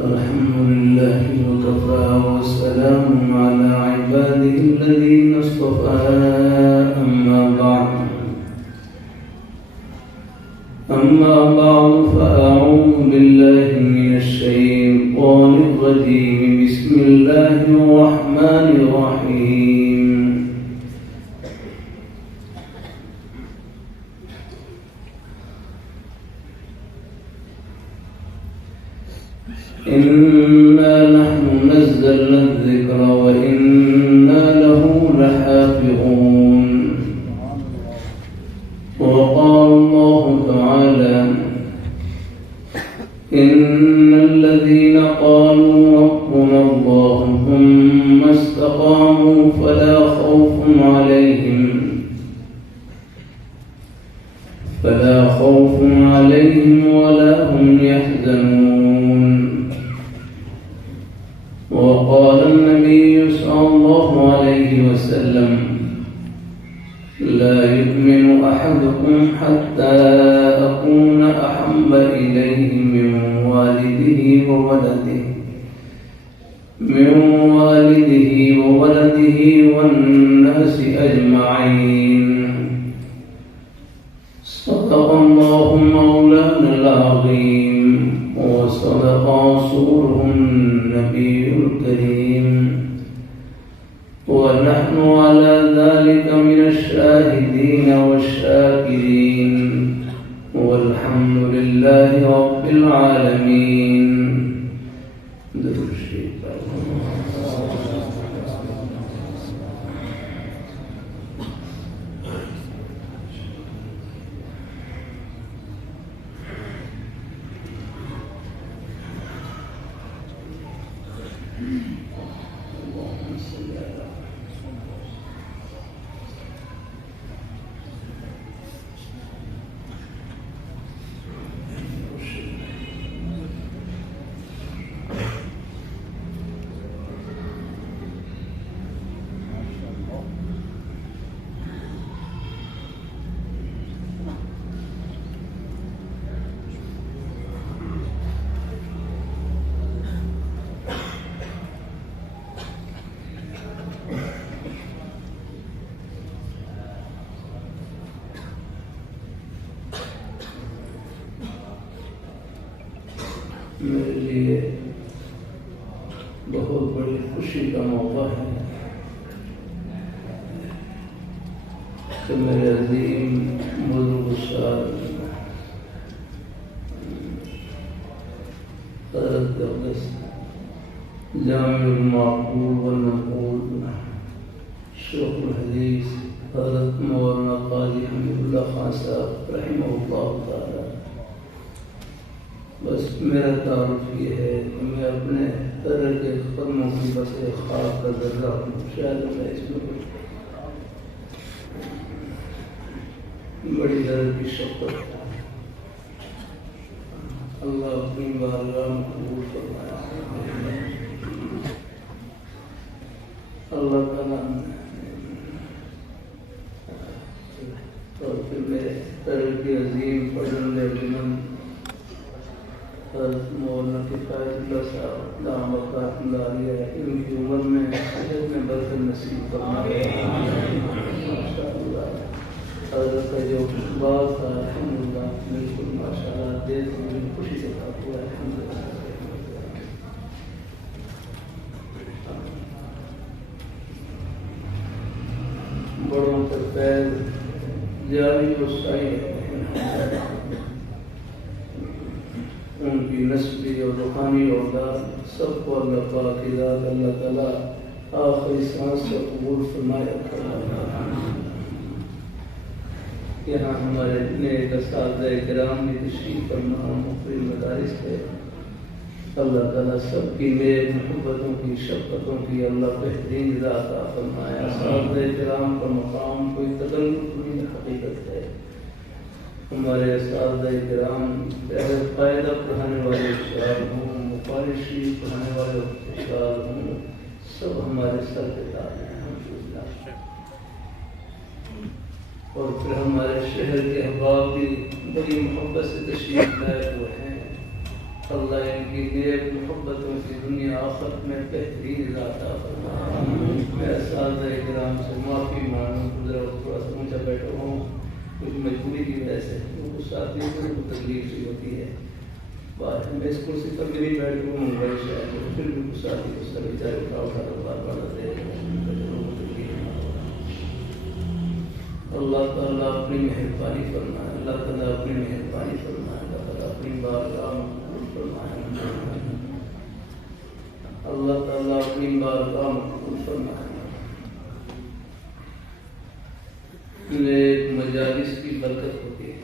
الحمد لله وكفى وسلام على عباده الذين اصطفى. أما بعد فأعوذ بالله من الشيطان الرجيم. بسم الله الرحمن الرحيم. إنا نحن نزلنا الذكر وإنا له لحافظون. وقال الله تعالى: إن الذين قالوا ربنا الله ثم استقاموا فلا خوف عليهم ولا هم يحزنون. وقال النبي صلى الله عليه وسلم: لا يؤمن أحدكم حتى أكون أحب إليه من والده وولده والناس أجمعين. صدق الله مولانا العظيم وصدق رسوله النبي الكريم، ونحن على ذلك من الشاهدين والشاكرين، والحمد لله رب العالمين. میرے لیے بہت بڑی خوشی کا موقع ہے کہ میرے عظیم بزرگ استاد حضرت اقدس جامع المعقول والمقبول شیخ الحدیث حضرت مولانا قاضی حمید اللہ خان صاحب رحمہ اللہ تعالی، بس میرا تعارف یہ ہے کہ میں اپنے طرح کے قدموں کی بس ایک خواب کا ذرہ ہوں، شاید میں اس میں بڑی درد کی شفقت اللہ اپنی بارگاہ میں قبول فرمایا۔ اللہ تعالیٰ اور پھر میرے طرح کی عظیم پڑھنے لمن حضرت مولانا کفایت اللہ صاحب دام وقت اللہ علیہ ان کی عمر میں صحت میں برکت نصیب فرمائے۔ ماشاءاللہ حضرت کا جو بات تھا الحمدللہ بالکل ماشاءاللہ دل کو مجھے خوشی سے کھا ہوا ہے الحمدللہ۔ بڑوں پر فیض جاری و سائی ان کی نسبی اور روحانی اولاد سب کو اللہ پاک کی ذات اللہ تعالیٰ آخری سانس سے قبول فرمائے۔ یہاں ہمارے نیک اساتذہ کرام کی تشریف فرما مختلف مدارس ہے، اللہ تعالیٰ سب کی نیک محبتوں کی شفقتوں کی اللہ بہترین رضا عطا فرمائے۔ اساتذہ کرام کا مقام کوئی تکلف نہیں حقیقت ہے۔ ہمارے اساتذہ کرام پہلے قاعدہ پڑھانے والے استاد ہوں، مقال شریف پڑھانے والے استاد ہوں، سب ہمارے سر پہ تاج ہیں الحمدللہ۔ اور پھر ہمارے شہر کے احباب بھی بڑی محبت سے تشریف لائے ہوئے ہیں، اللہ ان کی نیک محبتوں کی دنیا آخرت میں بہترین رضا عطا فرمائے۔ میں اساتذہ کرام سے معافی مانگوں، تھوڑا سا اونچا بیٹھا ہوں، کچھ مجبوری کی وجہ سے کچھ ساتھیوں کو تکلیف سی ہوتی ہے، میں اس کرسی پر بھی نہیں بیٹھ رہا ہوں ممبئی شہر میں، پھر بھی کچھ ساتھی کو سر بیچارے اٹھا بار بڑھاتے ہیں۔ اللہ تعالیٰ اپنی مہربانی فرمائے، اللہ تعالیٰ اپنی مہربانی فرمائے، اللہ تعالیٰ اپنی بارگاہ میں قبول فرمائے، اللہ تعالیٰ اپنی بارگاہ میں قبول فرمائے۔ نیک مجالس کی برکت ہوتی ہے،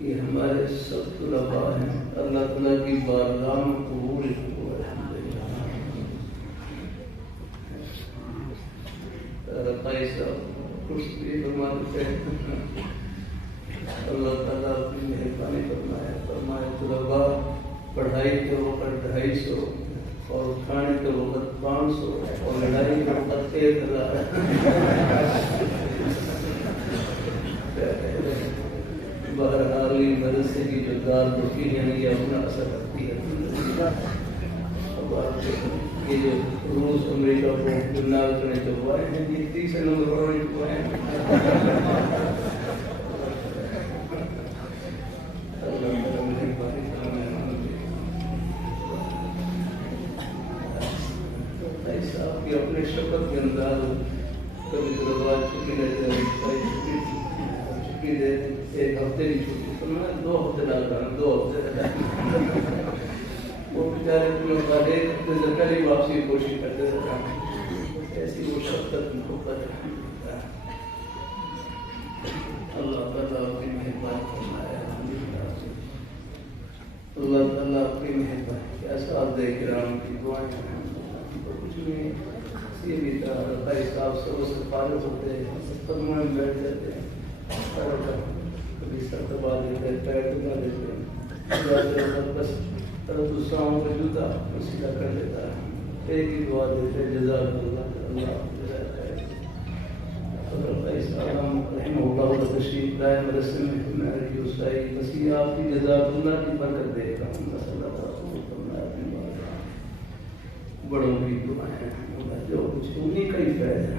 یہ ہمارے سب طلباء ہیں، اللہ تعالیٰ کی بارگاہ میں قبول ہو۔ رقائی صاحب کچھ بھی فرماتے ہیں، اللہ تعالیٰ اپنی مہربانی فرمائے طلباء پڑھائی کے وقت 250 اور کھانے کے وقت 500 اور لڑائی کے وقت 1000۔ بہرحال مدرسے کی جو دال روٹی ہے یہ اپنا اثر رکھتی ہے۔ یہ جو روس امریکہ کو جنال کرنے جو ہوا ہے یہ 30 نمبر ہونے ہوا ہے۔ صاحب کی اپنے شفقت کے انداز کبھی طلباء چھٹی لیتے ہیں، چھٹی دے ایک ہفتے کی چھٹی تو میں 2 ہفتے ڈالتا ہوں، 2 ہفتے وہ بیچارے ایک ہفتے سے پہلے واپسی کی کوشش کرتے رہتا، ایسی وہ شفقت محبت ہے۔ اللہ تعالیٰ اپنی مہربانی فرمائے، اللہ تعالیٰ اپنی مہربانی کے اساتذہ کرام کی دعائیں ہیں۔ کچھ نہیں یہ بھی تھا، رقائی صاحب سب سے فارغ ہوتے ہیں، قدموں میں بیٹھ جاتے ہیں، کبھی سر دبا دیتے ہیں، پیر دبا دیتے ہیں، بس طرف دوسراؤں کا جوتا سیدھا کر دیتا ہے، ایک ہی دعا دیتے ہیں جزاک اللہ اللہ رحمہ اللہ تشریف لائے مدرسے میں معرفی اسائی مسیح آپ کی جزاک اللہ کی برکت دے گا۔ بڑوں کی دعائیں جو کچھ انہیں کا ہی فیض ہے،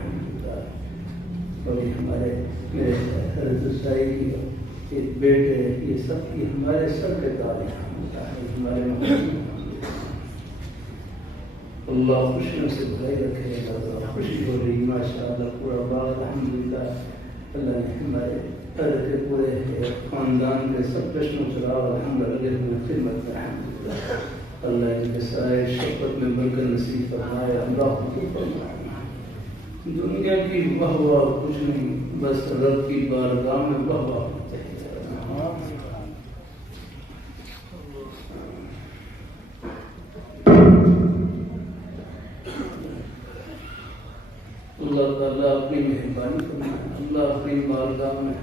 اور یہ ہمارے میرے حضرت سائی کے بیٹے یہ سب کی ہمارے سر کے تاریخ ہمارے اللہ خوشیوں سے بھائی رکھے اللہ خوشی ہو رہی ماشاء اللہ پورا باغ الحمدللہ اللہ نے ہمارے گھر کے پورے خاندان کے سب جشن و چراغ الحمدللہ خدمت میں الحمدللہ اللہ ان کے سائے شفقت میں برکت نصیب فرمائے اللہ کو فرمائے دنیا کی واہ واہ کچھ نہیں بس رب کی بارگاہ میں واہ واہ چاہیے اللہ تعالیٰ اپنی مہربانی فرمائے اللہ اپنی بارگاہ میں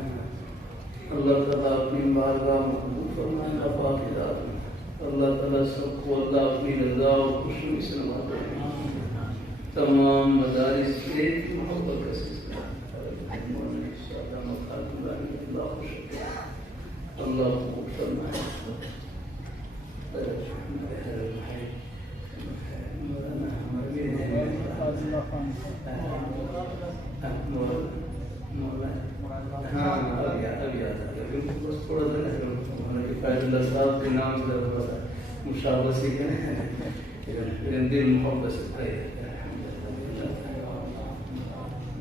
اللہ تعالیٰ اپنی بارگاہ میں قبول فرمائے اللہ کی ذات میں اللہ تعالیٰ سب کو اللہ اپنی رضا اور خوشی سے نوازے تمام مدارس کے محبت کا سلسلہ اللہ قبول فرمائے تھوڑا سا اللہ صاحب کے نام سے مشاورہ سیکھے دل محبت سے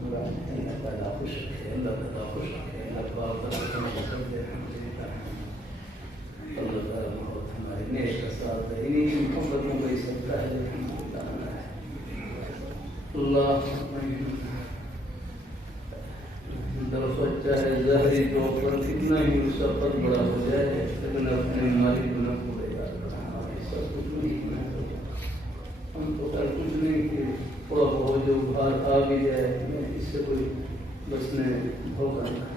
اللہ تعالیٰ خوش رکھے اللہ تعالیٰ خوش رکھے اللہ تعالیٰ محبت ہمارے نیش کا ساتھ ہے انہیں محبتوں کو ہی سکتا ہے اللہ درخت چاہے ظاہری طور پر کتنا ہی اس کا قد بڑا ہو جائے لیکن اپنے مالک کو نہ بھولے گا سب کچھ نہیں ہم تو کر کچھ نہیں کہ تھوڑا بہت جو باہر آ بھی جائے اس سے کوئی بسنے دھوکہ نہ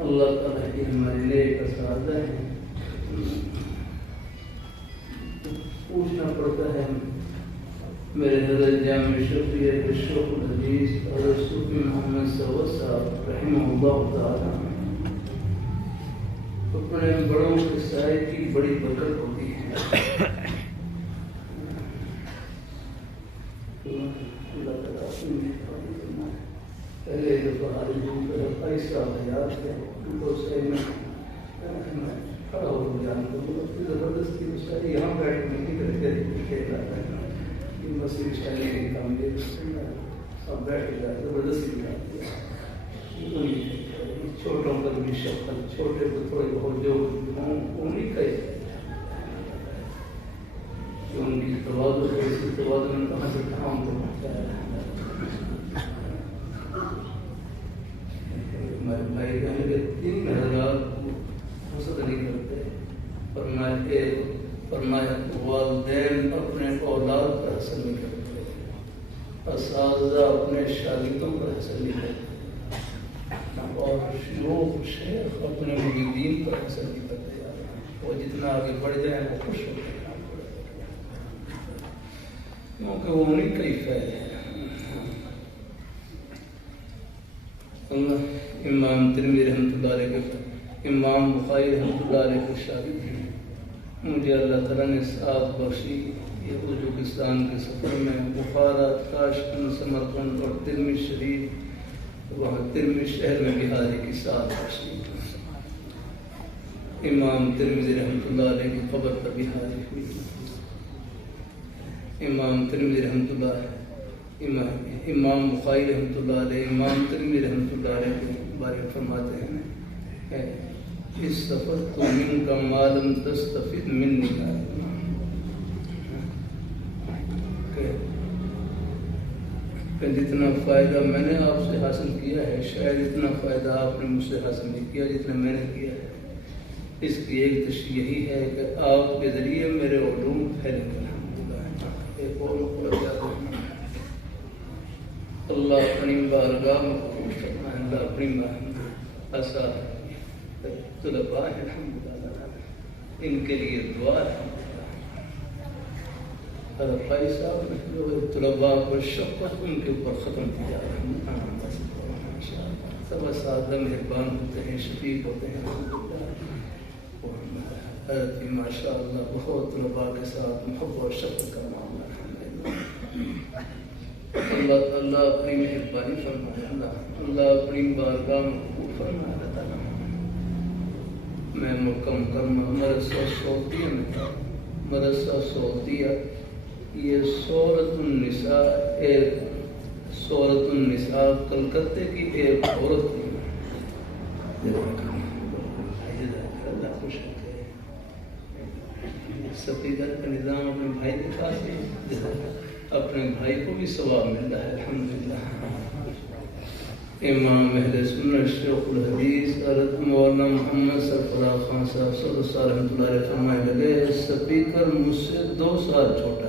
اللہ تعالیٰ کی ہمارے نیک اساتذہ ہیں پوچھنا پڑتا ہے میرے حضرت جامع شفیع شیخ الحدیث حضرت صوفی محمد سعود صاحب رحمہ اللہ تعالیٰ اپنے بڑوں کے سائے کی بڑی برکت ہوتی ہے اللہ تعالیٰ پہلے دفعہ ایسا حیات ہے تو سے میں کھڑا ہو جانتا زبردستی شاید یہاں بیٹھ نہیں کرتے مسیح شاعری کے کام دے سب بیٹھ جائے زبردستی چھوٹوں پر بھی شفقت چھوٹے کو تھوڑے بہت جو ہوں انہیں کا جو ان کی توازن ہے اسی توازن میں کہاں سے کہاں کو پہنچایا ہمارے بھائی کہنے کے 3000 حسد نہیں کرتے فرمایا والدین اپنے اولاد پر حسد نہیں کرتے اساتذہ اپنے شاگردوں پر حسد نہیں کرتے اور شیخ اپنے مریدین پر حسد نہیں کرتے وہ جتنا آگے بڑھ جائیں وہ خوش ہوتے ہیں کیونکہ وہ انہیں کا ہی فائدہ ہے امام ترمذی رحمۃ اللہ علیہ کے امام بخاری رحمۃ اللہ علیہ کے شاگرد ہیں مجھے اللہ تعالیٰ نے ساتھ بخشی یہ ازبکستان کے سفر میں بخارا تاشکند سمرقند اور ترمذ شریف وہاں ترمذ شہر میں بھی حاضری کی ساتھ بخشی امام ترمذی رحمۃ اللہ علیہ کی قبر پر بھی حاضری ہوئی امام ترمذی رحمۃ اللہ امام بخاری رحمۃ اللہ علیہ امام ترمذی رحمۃ اللہ علیہ کے بارے میں فرماتے ہیں اس سفر تو من کا معلوم تستفید من نکال کہ جتنا فائدہ میں نے آپ سے حاصل کیا ہے شاید اتنا فائدہ آپ نے مجھ سے حاصل نہیں کیا جتنا میں نے کیا ہے اس کی ایک تشریح یہی ہے کہ آپ کے ذریعے میرے علوم پھیلیں گے ایک اور اللہ اپنی بارگاہ میں قبول فرمائے اللہ اپنی اساتذہ طلباء الحمدللہ ان کے لیے دعا ہے حضرت قاری صاحب نے جو طلباء پر شفقت ان کے اوپر ختم کیا سب اساتذہ مہربان ہوتے ہیں شفیق ہوتے ہیں حضرت ماشاء اللہ بہت طلباء کے ساتھ محبت و شفقت کا معاملہ ہے اللہ تعالیٰ اپنی مہربانی فرمائے، اللہ اپنی بارگاہ میں قبول فرمائے۔ اللہ تعالیٰ میں مکم کرما مدرسہ سعودیہ میں تھا، مدرسہ سعودیہ یہ سورۃ النساء کلکتے کی ایک عورت تھی، اللہ خوش رکھے، سپیکر کا نظام اپنے بھائی کے پاس ہے، اپنے بھائی کو بھی ثواب مل رہا ہے الحمدللہ۔ امام اہل سنت شیخ الحدیث حضرت مولانا محمد سرفراز خان صاحب صلی اللہ رحمۃ اللہ علیہ فرمانے لگے سپیکر مجھ سے 2 سال چھوٹا ہے،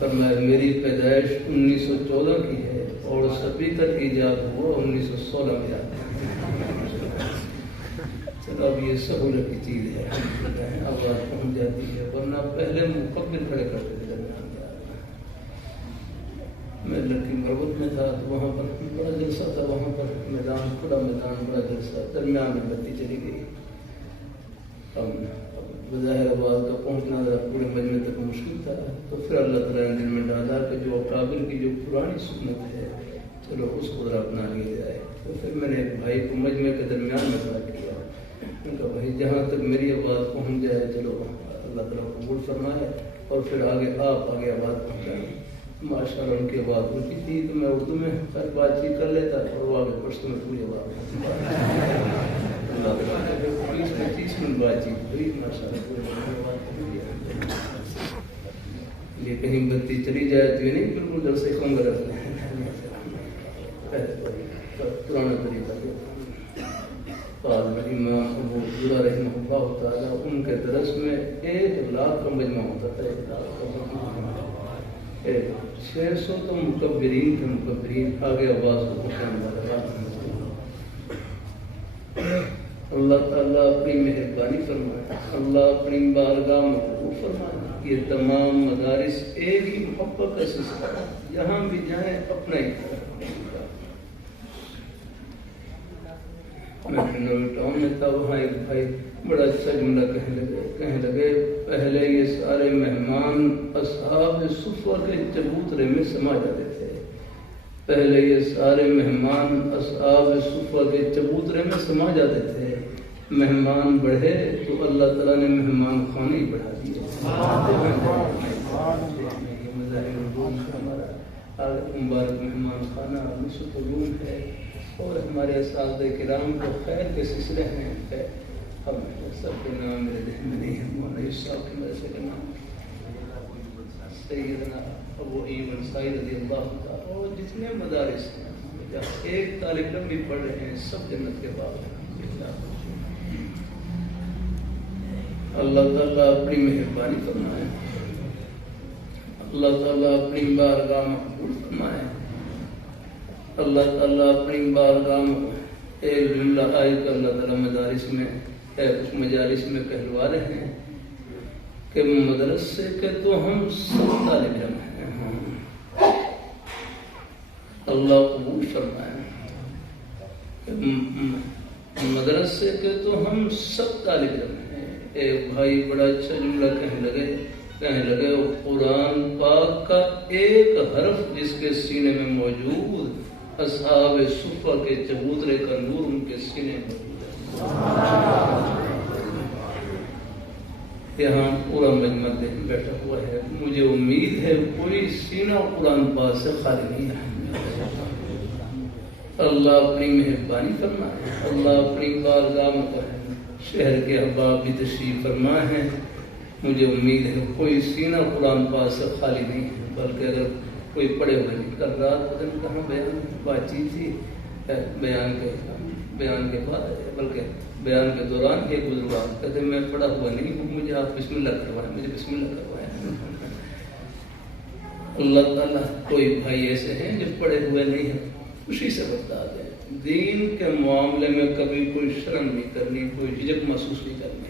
فرمایا میری پیدائش 1914 کی ہے اور سپیکر کی ایجاد ہوا 1916 میں آتا ہے۔ چلو اب یہ سہولت کی چیز ہے، آواز پہنچ جاتی ہے، ورنہ پہلے مقبل کھڑے کرتے تھے درمیان۔ میں لڑکی مربوط میں تھا تو وہاں پر بڑا جلسہ تھا، وہاں پر میدان کھلا میدان بڑا جلسہ، درمیان میں بتی چلی گئی۔ بظاہر آواز کا پہنچنا ذرا پورے مجمع تک مشکل تھا، تو پھر اللہ تعالیٰ نے دل میں ڈالا کہ جو اکابر کی جو پرانی سنت ہے چلو اس کو ذرا اپنا لیا جائے۔ تو پھر میں نے ایک بھائی کو مجمع کے درمیان میں کھڑا کیا، میں کہا بھائی جہاں تک میری آواز پہنچ جائے چلو اللہ تعالیٰ قبول فرمائے، اور پھر آگے آپ آگے آواز پہنچائیں۔ ماشاء اللہ ان کی آواز ان کی تھی تو میں اردو میں بات چیت کر لیتا اور وہ آگے پشتوں میں پوری آواز 20-25 منٹ بات چیت ہوئی، ماشاء اللہ پورے یہ کہیں بتی چلی جائے تو یہ نہیں بالکل جب سے کم غلط ہے، پرانا طریقہ امام ابو عبداللہ رحمہ اللہ تعالیٰ ان کے درس میں 1 لاکھ کا مجمع ہوتا تھا، 1 لاکھ کا مجمع، 600 تو مکبرین تھے، مکبرین آگے آواز کو پہنچانے والا۔ اللہ تعالیٰ اپنی مہربانی فرمائے، اللہ اپنی بارگاہ میں قبول فرمائے۔ یہ تمام مدارس ایک ہی محبت کا سلسلہ ہے، جہاں بھی جائیں اپنا ہی کریں۔ میں نوی ٹاؤن میں تھا، وہاں ایک بھائی بڑا اچھا جملہ کہنے لگے پہلے یہ سارے مہمان اصحاب صفہ کے چبوترے میں سما جاتے تھے، پہلے یہ سارے مہمان اصحاب صفہ کے چبوترے میں سما جاتے تھے، مہمان بڑھے تو اللہ تعالیٰ نے مہمان خانے ہی بڑھا دیے۔ مبارک مہمان خانہ نصرت علوم ہے، اور ہمارے اساتذہ کرام کو خیر کے سلسلے ہیں، ہم سب کے نام میرے ذہن میں نہیں ہے، مولانا صاحب کے مدرسے کا نام سیدنا ابو ایوب انصاری رضی اللہ تعالیٰ، اور جتنے مدارس ہیں ایک طالب علم بھی پڑھ رہے ہیں، سب جنت کے بعد۔ اللہ تعالیٰ اپنی مہربانی فرمائے، اللہ تعالیٰ اپنی بارگاہ میں قبول فرمائے، اللہ تعالیٰ اپنی بارگاہ میں ایک جملہ آئے کہ اللہ تعالیٰ مدارس میں کچھ مجالس میں کہلوا رہے ہیں کہ مدرسے کے تو ہم سب طالب علم ہیں، اللہ قبول فرمائے، مدرسے کے تو ہم سب طالب علم ہیں۔ ایک بھائی بڑا اچھا جملہ کہنے لگے قرآن پاک کا ایک حرف جس کے سینے میں موجود، اصحاب صفہ کے چبوترے کا نور ان کے سینے میں موجود ہے۔ یہاں پورا مجمع بیٹھا ہوا ہے، مجھے امید ہے کوئی سینہ قرآن پاک سے خالی نہیں ہے۔ اللہ اپنی مہربانی فرمائے، اللہ اپنی بارگاہ میں کرے، شہر کے احباب بھی تشریف فرما ہیں، مجھے امید ہے کوئی سینہ قرآن پاک سے خالی نہیں ہے، بلکہ اگر کوئی پڑھے ہوئے نہیں۔ کل رات پتہ نہیں کہاں بات چیت تھی، بیان کے بعد بلکہ بیان کے دوران ایک بزرگ کہتے میں پڑھا ہوا نہیں ہوں، مجھے آپ بسم اللہ کروائیں، مجھے بسم اللہ کروائیں۔ اللہ تعالیٰ کوئی بھائی ایسے ہیں جو پڑھے ہوئے نہیں ہیں، خوشی سے بتا دیں، دین کے معاملے میں کبھی کوئی شرم نہیں کرنی، کوئی جھجک محسوس نہیں کرنی۔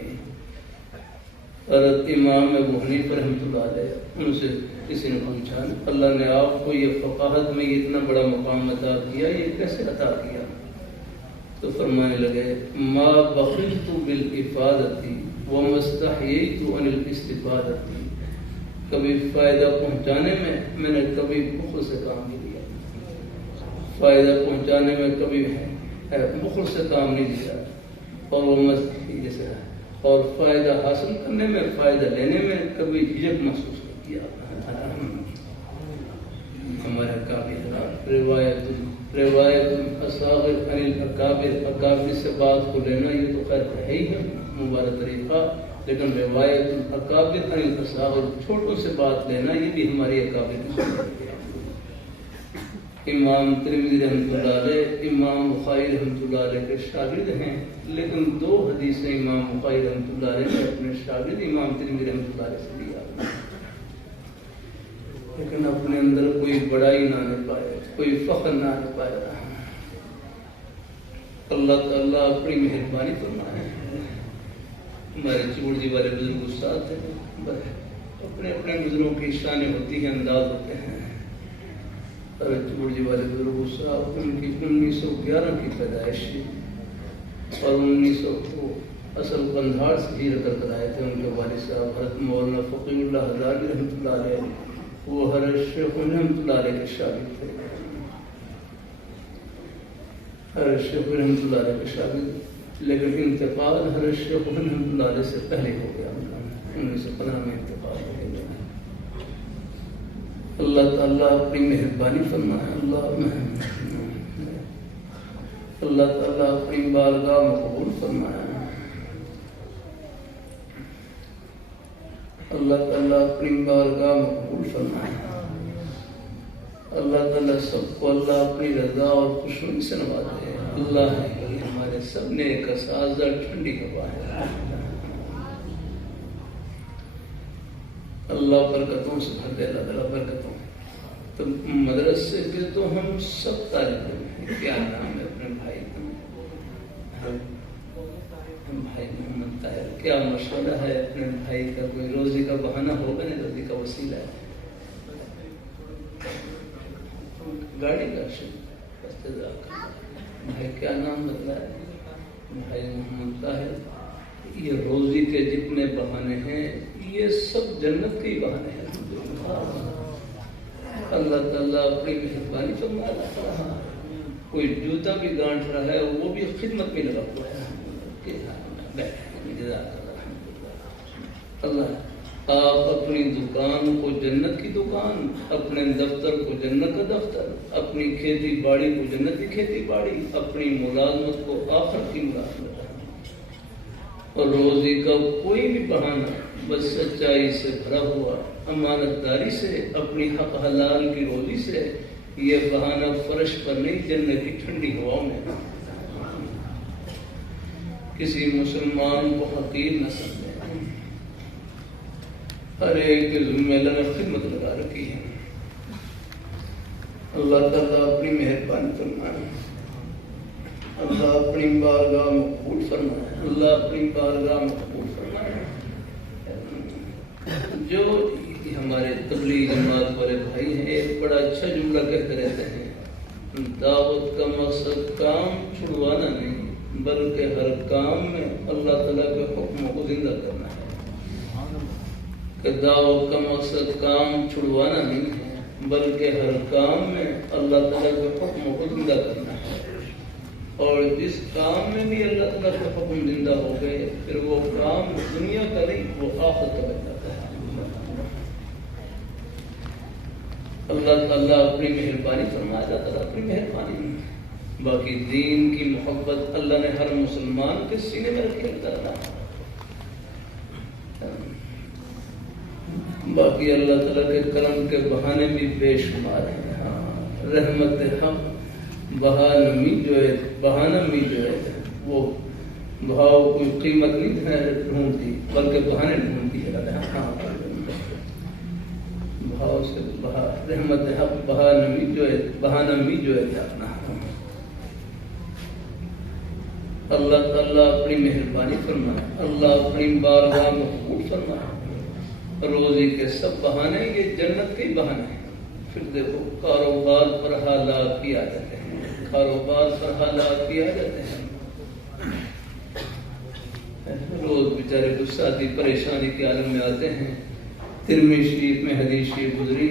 حضرت امام ابو حنیفہ رحمۃ اللہ علیہ، ان سے کسی نے پوچھا اللہ نے آپ کو یہ فقاہت میں یہ اتنا بڑا مقام عطا کیا، یہ کیسے عطا کیا؟ تو فرمانے لگے ما بخلت بالافادۃ وما استحییت عن الاستفادۃ، کبھی فائدہ پہنچانے میں نے کبھی بخل سے کام نہیں لیا، فائدہ پہنچانے میں کبھی بخل سے کام نہیں لیا، اور وہ جیسے ہے، اور فائدہ حاصل کرنے میں، فائدہ لینے میں کبھی جھجک محسوس نہیں کیا۔ ہمارے کابر روایت اصاغر عن الاکابر، اکابر سے بات کو لینا یہ تو خیر ہے ہی ہے مبارک طریقہ، لیکن روایت الاکابر عن الاصاغر، چھوٹوں سے بات لینا یہ بھی ہماری اکابر کی سنت ہے۔ امام ترمذی رحمۃ اللہ علیہ امام بخاری رحمۃ اللہ علیہ کے شاگرد ہیں، لیکن 2 حدیثیں امام بخاری رحمۃ اللہ علیہ نے اپنے شاگرد امام ترمذی رحمۃ اللہ علیہ سے لیا، لیکن اپنے اندر کوئی بڑائی نہ لے پائے، کوئی فخر نہ لے پایا۔ اللہ تعالیٰ اپنی مہربانی فرمائے۔ ہمارے چوڑ جی والے بزرگ استاد ہیں، اپنے اپنے بزرگوں کی شانیں ہوتی ہیں، انداز ہوتے ہیں۔ چوڑ جی والے بزرگ استاد ان کی 1911 کی پیدائش تھی، اور 1900 کو اصل قندھار سے ہجرت کر آئے تھے۔ ان کے والد صاحب حضرت مولانا فقیر اللہ ہزاروی رحمۃ اللہ علیہ، وہ حضرت شیخ رحمۃ اللہ علیہ کے شاگرد تھے، حضرت شیخ رحمۃ اللہ علیہ کے شاگرد، لیکن انتقال حضرت شیخ رحمۃ اللہ علیہ سے پہلے ہو گیا، 1915 میں انتقال ہو گیا۔ اللہ تعالیٰ اپنی مہربانی فرمائے، اللہ تعالیٰ اپنی بارگاہ مقبول فرمائے، اللہ تعالیٰ اپنی بارگاہ مقبول فرمائے۔ اللہ تعالیٰ سب کو اللہ اپنی رضا اور خوشنودی سے نوازے۔ اللہ ہمارے سب نے ایک اساتذہ ٹھنڈی ہوا ہے، اللہ برکتوں سے بھر دے، اللہ تعالیٰ برکتوں۔ تو مدرسے کے تو ہم سب طالب علم ہیں۔ کیا نام ہے اپنے بھائی کا؟ بھائی محمد طاہر۔ کیا مشورہ ہے اپنے بھائی کا؟ کوئی روزی کا بہانہ ہوگا نہیں، روزی کا وسیلہ ہے گاڑی کا شکر۔ بھائی کیا نام بتایا؟ بھائی محمد طاہر۔ یہ روزی کے جتنے بہانے ہیں یہ سب جنت کے ہی بہانے ہیں۔ اللہ تعالیٰ اپنی مہربانی فرما رہا ہے۔ کوئی جوتا بھی گانٹ رہا ہے وہ بھی خدمت میں لگا ہوا ہے۔ اللہ آپ اپنی دکان کو جنت کی دکان، اپنے دفتر کو جنت کا دفتر، اپنی کھیتی باڑی کو جنت کی کھیتی باڑی، اپنی ملازمت کو آخرت کی ملازمت، اور روزی کا کوئی بھی بہانہ بس سچائی سے بھرا ہوا، امانت داری سے، اپنی حق حلال کی روزی سے، یہ بہانہ فرش پر نہیں، جنت کی ٹھنڈی ہواؤں میں۔ کسی مسلمان کو حقیر نہ سمجھے، ہر ایک کے ذمہ اللہ نے خدمت لگا رکھی ہے۔ اللہ تعالیٰ اپنی مہربانی فرمائے، اللہ اپنی بارگاہ مقبول فرمائے، اللہ اپنی بارگاہ مقبول فرمائے۔ جو ہمارے تبلیغ جماعت والے بھائی ہیں، ایک بڑا اچھا جملہ کہتے رہتے ہیں، دعوت کا مقصد کام چھڑوانا نہیں بلکہ ہر کام میں اللہ تعالیٰ کے حکموں کو زندہ کرنا ہے۔ کہ دعوت کا مقصد کام چھڑوانا نہیں ہے بلکہ ہر کام میں اللہ تعالیٰ کے حکموں کو زندہ کرنا ہے، اور جس کام میں بھی اللہ تعالیٰ کے حکم زندہ ہو گئے پھر وہ کام دنیا کا نہیں، وہ آخرت کا بن جاتا ہے۔ اللہ تعالیٰ اپنی مہربانی فرمایا جاتا ہے، اپنی مہربانی۔ باقی دین کی محبت اللہ نے ہر مسلمان کے سینے میں رکھے رہا۔ باقی اللہ تعالیٰ کے کرم کے بہانے بھی بے شمار ہیں۔ رحمت حق بہانمی جو ہے، بہانمی جو ہے وہ بھاؤ کوئی قیمت نہیں ہے ڈھونڈتی بلکہ بہانے ڈھونڈتی ہے۔ بھاؤ سے رحمت حق بہانمی جو ہے، بہانمی جو ہے اپنا اللہ تعالیٰ اپنی مہربانی فرمائے، اللہ اپنی بارگاہ مقبول فرمائے۔ روزی کے سب بہانے یہ جنت کے ہی بہانے ہیں۔ پھر دیکھو کاروبار پر حالات بھی آ جاتے ہیں، کاروبار پر حالات بھی آ جاتے ہیں۔ روز بیچارے کچھ شادی پریشانی کے عالم میں آتے ہیں، ترمذی شریف میں حدیث شریف گزری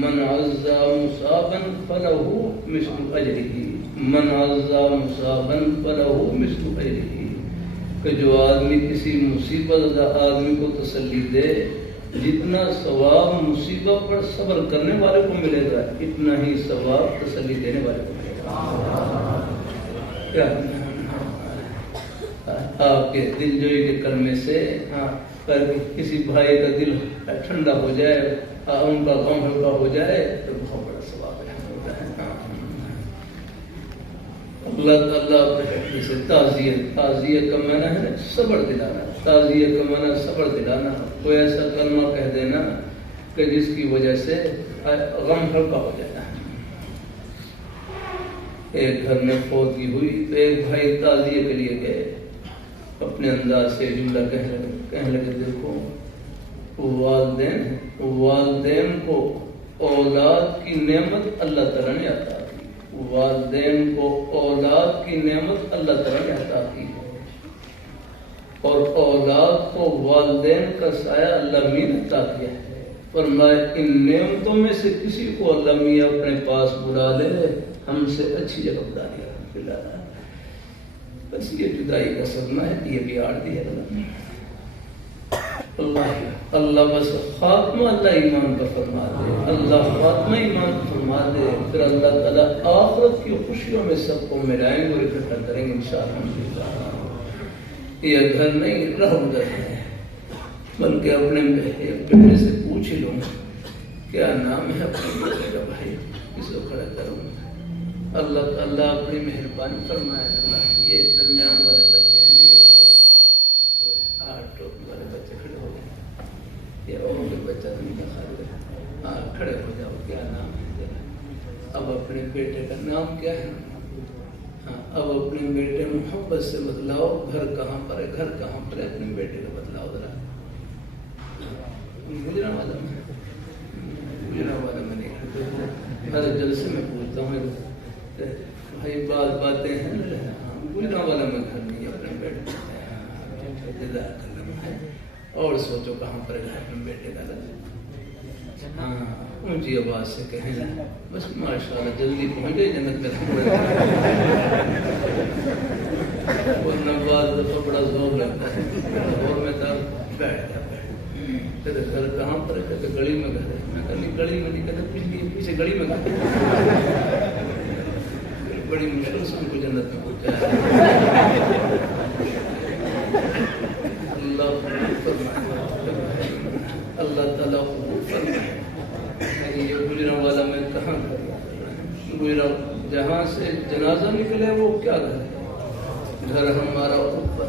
من عزا مصابا فلہ مثل اجرہ، من عزا مصابا فلہ مثل اجرہ، کہ جو آدمی کسی مصیبت زدہ آدمی کو تسلی دے جتنا ثواب مصیبت پر صبر کرنے والے کو ملے گا اتنا ہی ثواب تسلی دینے والے کو ملے گا۔ کیا آپ کے دل جوئی کے کلمے سے کسی بھائی کا دل ٹھنڈا ہو جائے، ان کا غم ہلکا ہو جائے تو بہت بڑا ثواب ہے۔ اللہ تعالیٰ سے تعزیت کا معنی ہے صبر دلانا، تعزیت کا معنی صبر دلانا، کوئی ایسا کلمہ کہہ دینا کہ جس کی وجہ سے غم ہلکا ہو جائے۔ ایک گھر میں فوتگی ہوئی تو ایک بھائی تعزیے کے لیے گئے، اپنے انداز سے جملہ کہنے لگے دیکھو والدین کو اولاد کی نعمت اللہ تعالیٰ نے عطا کی، والدین کو اولاد کی نعمت اللہ تعالیٰ نے عطا کی ہے، اور اولاد کو والدین کا سایہ اللہ میاں نے عطا کیا ہے، فرمایا ان نعمتوں میں سے کسی کو اللہ میاں اپنے پاس بلا لے ہم سے اچھی جگہ بتا دیا۔ بس یہ جدائی کا صدمہ ہے، یہ بھی عارضی ہے۔ اللہ بس خاتمہ اللہ ایمان کا فرما دے، اللہ خاتمہ ایمان کا فرما دے، پھر اللہ تعالیٰ آخرت کی خوشیوں میں سب کو ملائیں گے اور اکٹھا کریں گے انشاءاللہ۔ یہ گھر نہیں رہ گزر ہے، بلکہ اپنے بیٹے سے پوچھ لوں کیا نام ہے اپنے بیٹے کا، بھائی اس کو کھڑا کروں۔ اللہ تعالیٰ اپنی مہربانی فرمائے۔ یہ درمیان والے بچے ہیں، یہ کھڑے ہو گئے، ٹوپی والے بچے کھڑے ہو گئے، یہ اور بچہ تو نہیں خالی ہے، کھڑے ہو جاؤ۔ کیا نام ہے؟ اب اپنے بیٹے کا نام کیا ہے؟ اب اپنے بیٹے محبت سے بتلاؤ گھر کہاں پر ہے، گھر کہاں پر ہے، اپنے بیٹے کا بتلاؤ ذرا۔ گجرا والا میں نہیں، ہر جلسے میں پوچھتا ہوں بھائی باتیں ہیں، گجرا والا میں گھر نہیں، اپنے بیٹے انتظار کر رہا ہے، اور سوچو کہاں پر ہے اپنے بیٹے کا۔ اونچی آواز سے کہیں بس ماشاءاللہ جلدی پہنچ گئے جنت میں، ورنہ بعض دفعہ بڑا زور لگتا ہے، اور میں تھا بیٹھ گیا، کہتے گھر کہاں پر ہے، کہتے گلی میں گھر ہے، میں کہا گلی میں نہیں، کہتے پیچھے گلی میں گھر ہے، بڑی مشکل سے ان کو جنت میں پہنچا ہے۔ اللہ تعالیٰ یہ گجرا والا میں کہاں گجرا، جہاں سے جنازہ نکلے وہ کیا گھر ہے؟ گھر ہمارا اوپر،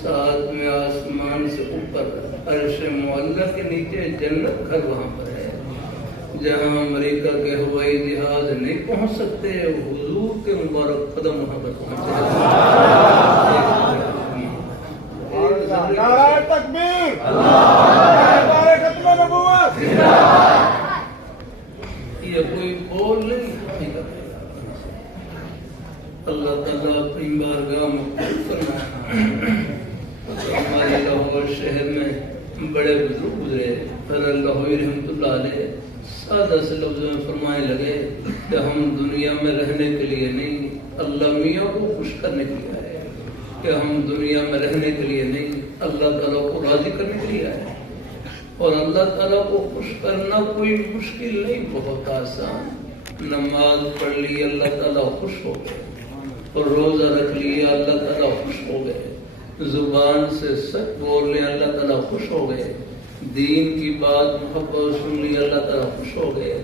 ساتھ میں آسمان سے اوپر عرش معلیٰ کے نیچے جنت، گھر وہاں پر ہے جہاں امریکہ کے ہوائی جہاز نہیں پہنچ سکتے، حضور کے مبارک قدم وہاں پر پہنچے۔ نعرہ تکبیر، نعرہ ختم نبوت۔ یہ کوئی بول نہیں، اللہ تعالیٰ اپنی بارگاہ مقبول فرمائے۔ ہمارے لاہور شہر میں بڑے بزرگ گزرے، اللہ رحمۃ اللہ علیہ سادہ سے لفظوں میں فرمانے لگے کہ ہم دنیا میں رہنے کے لیے نہیں، اللہ میاں کو خوش کرنے کے لیے آئے، کہ ہم دنیا میں رہنے کے لیے نہیں، اللہ تعالیٰ کو راضی کرنے کے لیے آئے، اور اللہ تعالیٰ کو خوش کرنا کوئی مشکل نہیں، بہت آسان۔ نماز پڑھ لی اللہ تعالیٰ خوش ہو گئے، اور روزہ رکھ لیا اللہ تعالیٰ خوش ہو گئے، زبان سے سچ بول لے اللہ تعالیٰ خوش ہو گئے، دین کی بات محبت سن لی اللہ تعالیٰ خوش ہو گئے۔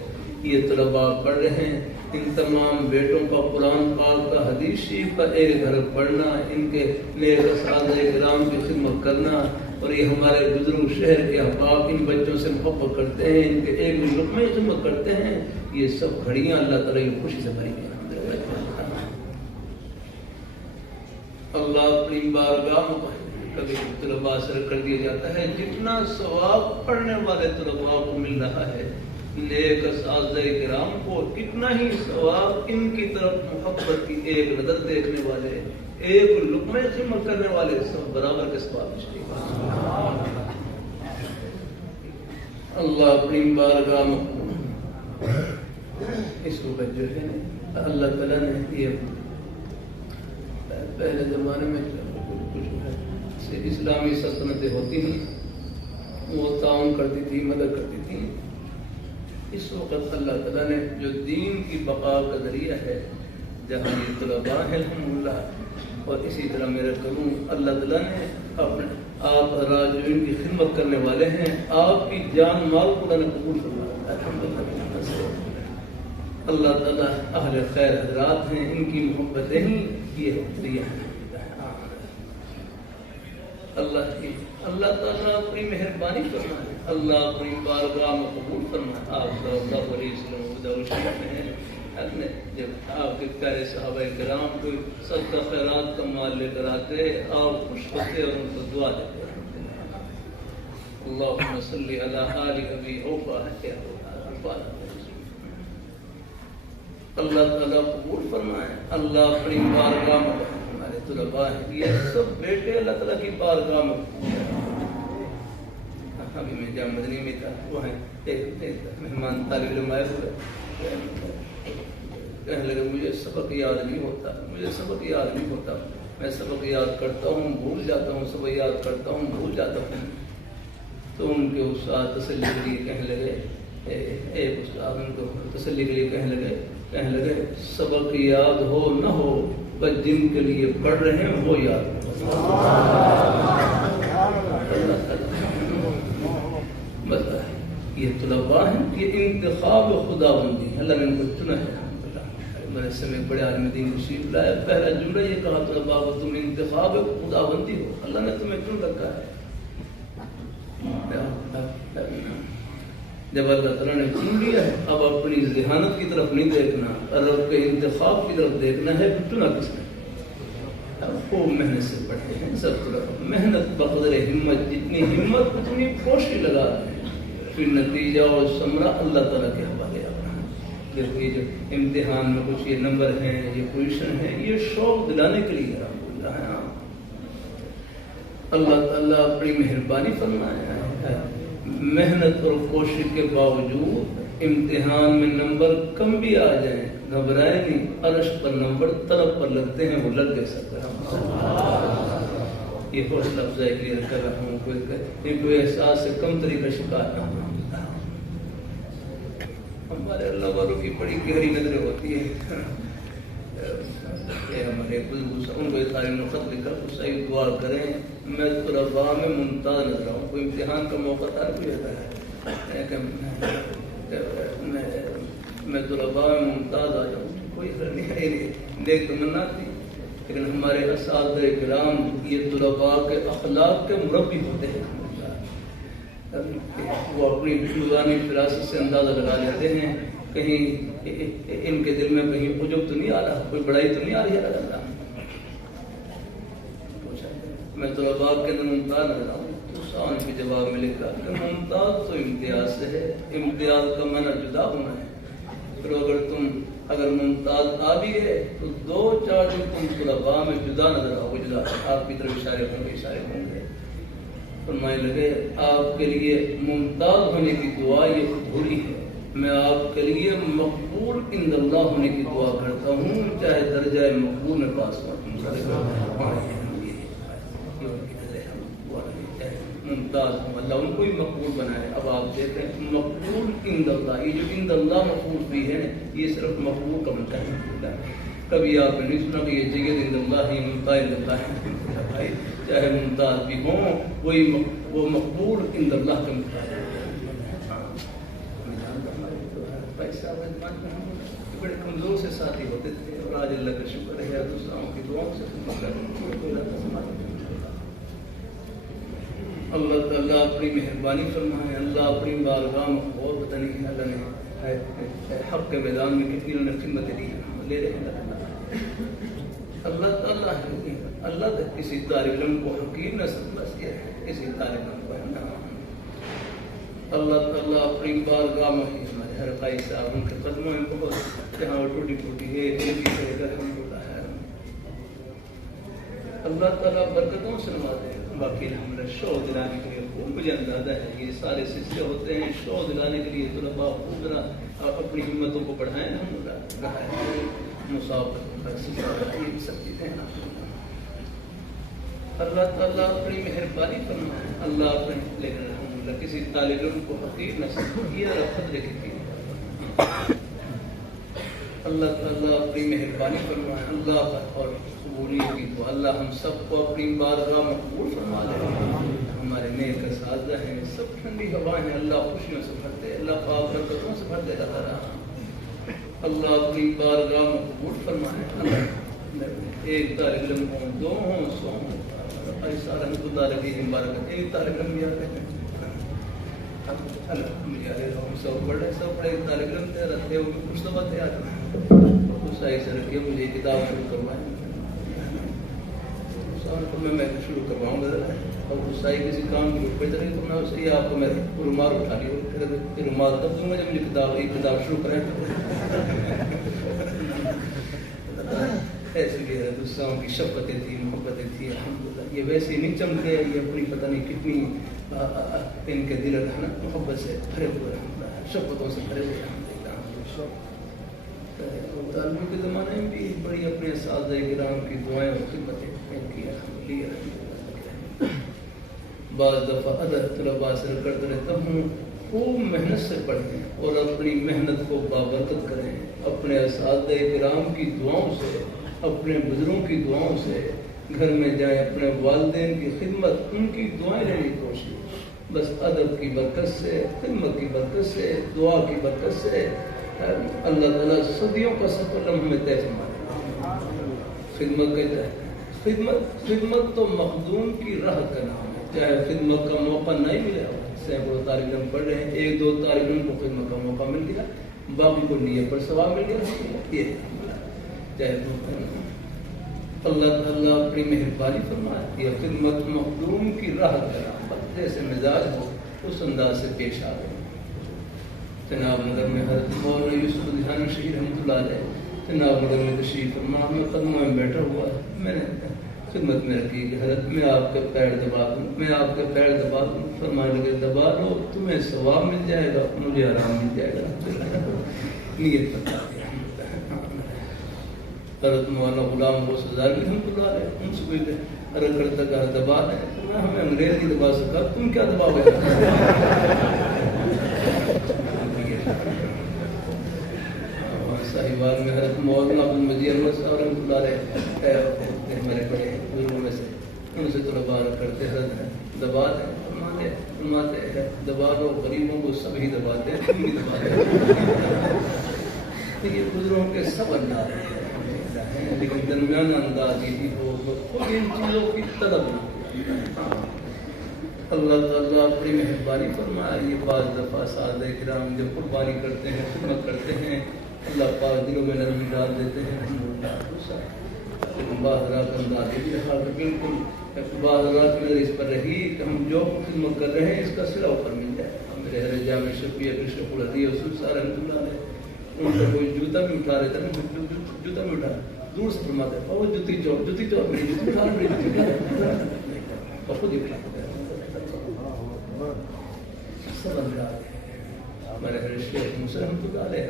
یہ طلباء پڑھ رہے ہیں، ان تمام بیٹوں کا قرآن پاک کا حدیث شریف کا ایک گھر پڑھنا، ان کے نیک اساتذہ کرام کی خدمت کرنا، اور یہ ہمارے بزرگ شہر کے احباب ان بچوں سے محبت کرتے ہیں، ان کے ایک لقمے خدمت کرتے ہیں، یہ سب گھڑیاں اللہ تعالیٰ کی خوشی سے بھری ہیں۔ اللہ اپنی بارگاہ میں کبھی طلباء سے کر دیا جاتا ہے، جتنا ثواب پڑھنے والے طلباء کو مل رہا ہے، نیک اساتذہ کرام کو اتنا ہی ثواب ان کی طرف محبت کی ایک نظر دیکھنے والے، ایک لقمے خدمت کرنے والے، سب برابر کے ثواب اللہ اپنی بارگاہ میں اس وقت جو ہے اللہ تعالیٰ نے یہ پہلے زمانے میں کچھ اسلامی سلطنتیں ہوتی ہیں وہ تعاون کرتی تھی، مدد کرتی تھی. اس وقت اللہ تعالیٰ نے جو دین کی بقا کا ذریعہ ہے جہاں یہ طلباء ہیں الحمدللہ، اور اسی طرح میرا کروں اللہ تعالیٰ نے اپنے آپ حضرات جو ان کی خدمت کرنے والے ہیں آپ کی جان مال کو اللہ نے قبول فرمایا الحمدللہ سے. اللہ تعالیٰ اہل خیر حضرات ہیں، ان کی محبتیں ہی یہ دیا ہے. اللہ تعالیٰ اپنی مہربانی فرمائے، اللہ اپنی بارگاہ میں قبول فرمائے. آپ صلی اللہ علیہ وسلم میں جب آپ کے پیارے صحابہ کرام کوئی صدقہ خیرات کا مال لے کر آتے آپ خوش ہوتے اور ان کو دعا دیتے. اللہم صلی علی آل ابی اوفا. اللہ تعالیٰ قبول فرمائے. اللہ اپنی بارگاہ میں ہمارے طلباء ہیں یہ سب بیٹے اللہ تعالیٰ کی بارگاہ میں. ابھی میں جامع مدنی میں تھا، وہ ہیں ایک مہمان طالب علم آئے ہوئے کہنے لگے مجھے سبق یاد نہیں ہوتا، مجھے سبق یاد نہیں ہوتا، میں سبق یاد کرتا ہوں بھول جاتا ہوں، سبق یاد کرتا ہوں بھول جاتا ہوں. تو ان کے استاد تسلی کے لیے کہنے لگے، ایک استاد ان کو تسلی کے لیے کہنے لگے سبق یاد ہو نہ ہو بس جن کے لیے پڑھ رہے ہیں وہ یاد بس. یہ طلباء ہیں، یہ انتخاب خدا بندی اللہ نے ان کو چنا ہے. میں سے میں بڑے عالم دین تشریف لایا، پہلا جملہ یہ کہا طلباء کو تم انتخاب خدا بندی ہو، اللہ نے تمہیں چن رکھا ہے. جب اللہ تعالیٰ نے چن لیا ہے اب اپنی ذہانت کی طرف نہیں دیکھنا، رب کے انتخاب کی طرف دیکھنا ہے. چنا کس نے؟ خوب محنت سے پڑھتے ہیں سب طرف، محنت بقدر ہمت، جتنی ہمت اتنی کوشش لگا رہے ہیں، پھر نتیجہ اور ثمرہ اللہ تعالیٰ کے حوالے. یہ جو امتحان میں کچھ یہ نمبر ہیں، یہ پوزیشن ہے، یہ شوق دلانے کے لیے الحمدللہ ہے. اللہ تعالیٰ اپنی مہربانی فرمایا ہے. محنت اور کوشش کے باوجود امتحان میں نمبر کم بھی آ جائیں گھبرائے نہیں، عرش پر نمبر طلب پر لگتے ہیں، وہ لگ گئے سب. یہ حوصلہ افزائی کے لیے کر رہا ہوں، کوئی احساس سے کم طریقہ شکار نہ ہوں. ہمارے اللہ والوں کی بڑی گہری نظریں ہوتی ہیں. ہمارے ان کو سارے خط لکھا صحیح دعا کریں میں طلباء میں ممتاز نظر آؤں. کوئی امتحان کا موقع تھا کوئی ہوتا ہے میں طلباء میں ممتاز آ جاؤں، کوئی نیک تمنا تھی. لیکن ہمارے اساتذہ کرام یہ طلباء کے اخلاق کے مربی ہوتے ہیں. وہ اپنی روزانی فراست سے اندازہ لگا لیتے ہیں کہیں ان کے دل میں کہیں عجب تو نہیں آ رہا، کوئی بڑائی تو نہیں آ رہی ہے. اللہ میں طلباء کے اندر ممتاز نظر آؤں تو سوال کے جواب میں لکھا کہ ممتاز تو امتیاز سے ہے، امتیاز کا معنی جدا ہونا ہے. پھر اگر ممتاز آ بھی ہے تو 2-4 دن تم طلباء میں جدا نظر آؤ گے، جدا آپ کی طرف اشارے ہوں گے. فرمانے لگے آپ کے لیے ممتاز ہونے کی دعا یہ ادھوری ہے، میں آپ کے لیے مقبول عند اللہ ہونے کی دعا کرتا ہوں، چاہے درجہ مقبول میں پاس ہوں. ممتاز ہوں، اللہ ان کو ہی مقبول بنائے. اب آپ دیکھیں مقبول عند اللہ، یہ جو عند اللہ مقبول بھی ہے یہ صرف مقبول کا مطلب ہے. کبھی آپ نے نہیں سنا کہ یہ جگہ عند اللہ ہی ممتاز عند اللہ ہے. چاہے ممتاز بھی ہوں وہ مقبول عند اللہ کا ممتاز ہے. بڑے کمزور سے ساتھی ہوتے تھے اور آج اللہ کا شکر ہے دوسروں کی دعاؤں سے اللہ تعالیٰ اپنی مہربانی فرمائے. اللہ اپنی بارگاہ میں اور پتہ نہیں اللہ نے حق کے میدان میں کتنی انہوں نے خدمتیں دی لے رہے ہیں. اللہ تعالیٰ ہے، اللہ کسی طالب علم کو حقیر نہ سمجھ دیا ہے، کسی طالب علم کو اللہ تعالیٰ اپنی بارگاہ میں ہمارے ہر قائی صاحب ان کے قدموں میں بہت جہاں ٹوٹی پھوٹی ہے الحمدللہ ہے. اللہ تعالیٰ برکتوں سے نوازے. باقی الحمد للہ شوق دلانے کے لیے خوب مجھے اندازہ ہے یہ سارے سلسلے ہوتے ہیں شوق دلانے کے لیے طلباء خوب اپنی ہمتوں کو بڑھائیں مسابقت یہ سب چیزیں ہیں. اللہ تعالیٰ اپنی مہربانی فرمائے. اللہ اپنے لیکن الحمدللہ کسی طالب علم کو حقیق نہ سمجھے رفت لے کے اللہ تعالیٰ اپنی مہربانی فرمائے. اللہ اور قبولیت کی تو اللہ ہم سب کو اپنی بارگاہ مقبول فرما دے. ہمارے نیک اساتذہ ہیں سب ٹھنڈی ہوائیں ہیں اللہ خوشیوں سے بھر دے. اللہ پاک برکتوں سے بھر دے. اللہ اپنی بارگاہ مقبول فرمائے. ایک طالب علم ہوں 2 ہوں 100 ہوں رحمۃ اللہ علیہ مبارک ایک طالب علم بھی آتے ہیں ہم سب پڑھے طالب علم تھے رہتے ہو کچھ تو باتیں آتے ہیں اس طرح سے رکھیے مجھے کتاب شروع کروائیں میں شروع کرواؤں گا اور اس طرح کسی کام کی کوئی طرح کرنا اسے ہی آپ کو میں رومال اٹھا لی رومال تب دوں گا جب مجھے کتاب شروع کریں ایسے بھی دوسروں کی شفقتیں تھیں محبتیں تھیں الحمدللہ. یہ ویسے نہیں چمکے یہ اپنی پتہ نہیں کتنی ان کے دل رہنا محبت سے بھرے ہوئے شفقتوں سے بھرے ہوئے الحمدللہ. تعلیم کے زمانے میں بھی بڑی اپنے اساتذہ کرام کی دعائیں اور خدمتیں کی الحمدللہ. بعض دفعہ ادب طلباء سے کرتے رہتا ہوں خوب محنت سے پڑھیں اور اپنی محنت کو بابرکت کریں. اپنے اساتذہ کرام کی دعاؤں سے اپنے بزرگوں کی دعاؤں سے گھر میں جائیں اپنے والدین کی خدمت ان کی دعائیں لینے کی کوشش. بس ادب کی برکت سے خدمت کی برکت سے دعا کی برکت سے اللہ تعالیٰ صدیوں کا سفر ہمیں طے فرمائے. خدمت کہتا ہے خدمت تو مخدوم کی راہ کا نام ہے. چاہے خدمت کا موقع نہیں ملے سینکڑوں طالب علم پڑھ رہے ہیں 1-2 طالب علم کو خدمت کا موقع مل گیا باقی کو نیت پر ثواب مل گیا. یہ اللہ تعالیٰ اپنی مہربانی فرمائے. یہ خدمت مخدوم کی راہ کرا جیسے مزاج ہو اس انداز سے پیش آ گئے. جناب نگر میں حضرت مولانا یوسف دھیان شہید رحمۃ اللہ علیہ جناب نگر میں تشریف فرما میں قدموں میں بیٹھا ہوا میں نے خدمت میں رکھی کہ حضرت میں آپ کے پیر دبا دوں میں آپ کے پیر دبا دوں. فرمانے لگے دبا لو تمہیں ثواب مل جائے گا مجھے آرام مل جائے گا. نیت بتا دیا. حضرت مولانا غلام غوث ہزاروی رحمۃ اللہ علیہ ان سے کوئی عرض کرتا کہ دبا ہے میں ہمیں انگریز نہیں دبا سکا تم کیا دباؤ گے. صاحبان میں حضرت مولانا عبد المجید احمد صاحب رحمۃ اللہ علیہ ہمارے بڑے بزرگوں میں سے ان سے طلباء کرتے حضرت دبا دیں فرماتے ہیں دبا دو غریبوں کو سب ہی دباتے ہیں تم بھی دبا دیں. یہ بزرگوں کے سب انداز ہیں لیکن درمیان انداز یہ ہو خود ان چیزوں کی طلب نہ. اللہ تعالیٰ اپنی مہربانی فرمائے. یہ بعض دفعہ اساتذہ کرام جب قربانی کرتے ہیں خدمت کرتے ہیں اللہ پاک دلوں میں نرمی ڈال دیتے ہیں. لیکن بعض رات انداز یہ بھی رہا کہ بالکل بعض رات میں اس پر رہی کہ ہم جو خدمت کر رہے ہیں اس کا سلا اوپر مل جائے. میرے حضرت جامع شفیع کرشن پورتی یوسف صاحب رحمۃ اللہ علیہ ان کا کوئی جوتا بھی اٹھا رہے تھے جوتا بھی اٹھا دور سے فرماتے ہیں اور جوتی چور میری جوتی اٹھا میری جوتی اور خود ہی اٹھا سب انداز ہمارے حضرت شیخ موسیٰ رحمۃ اللہ علیہ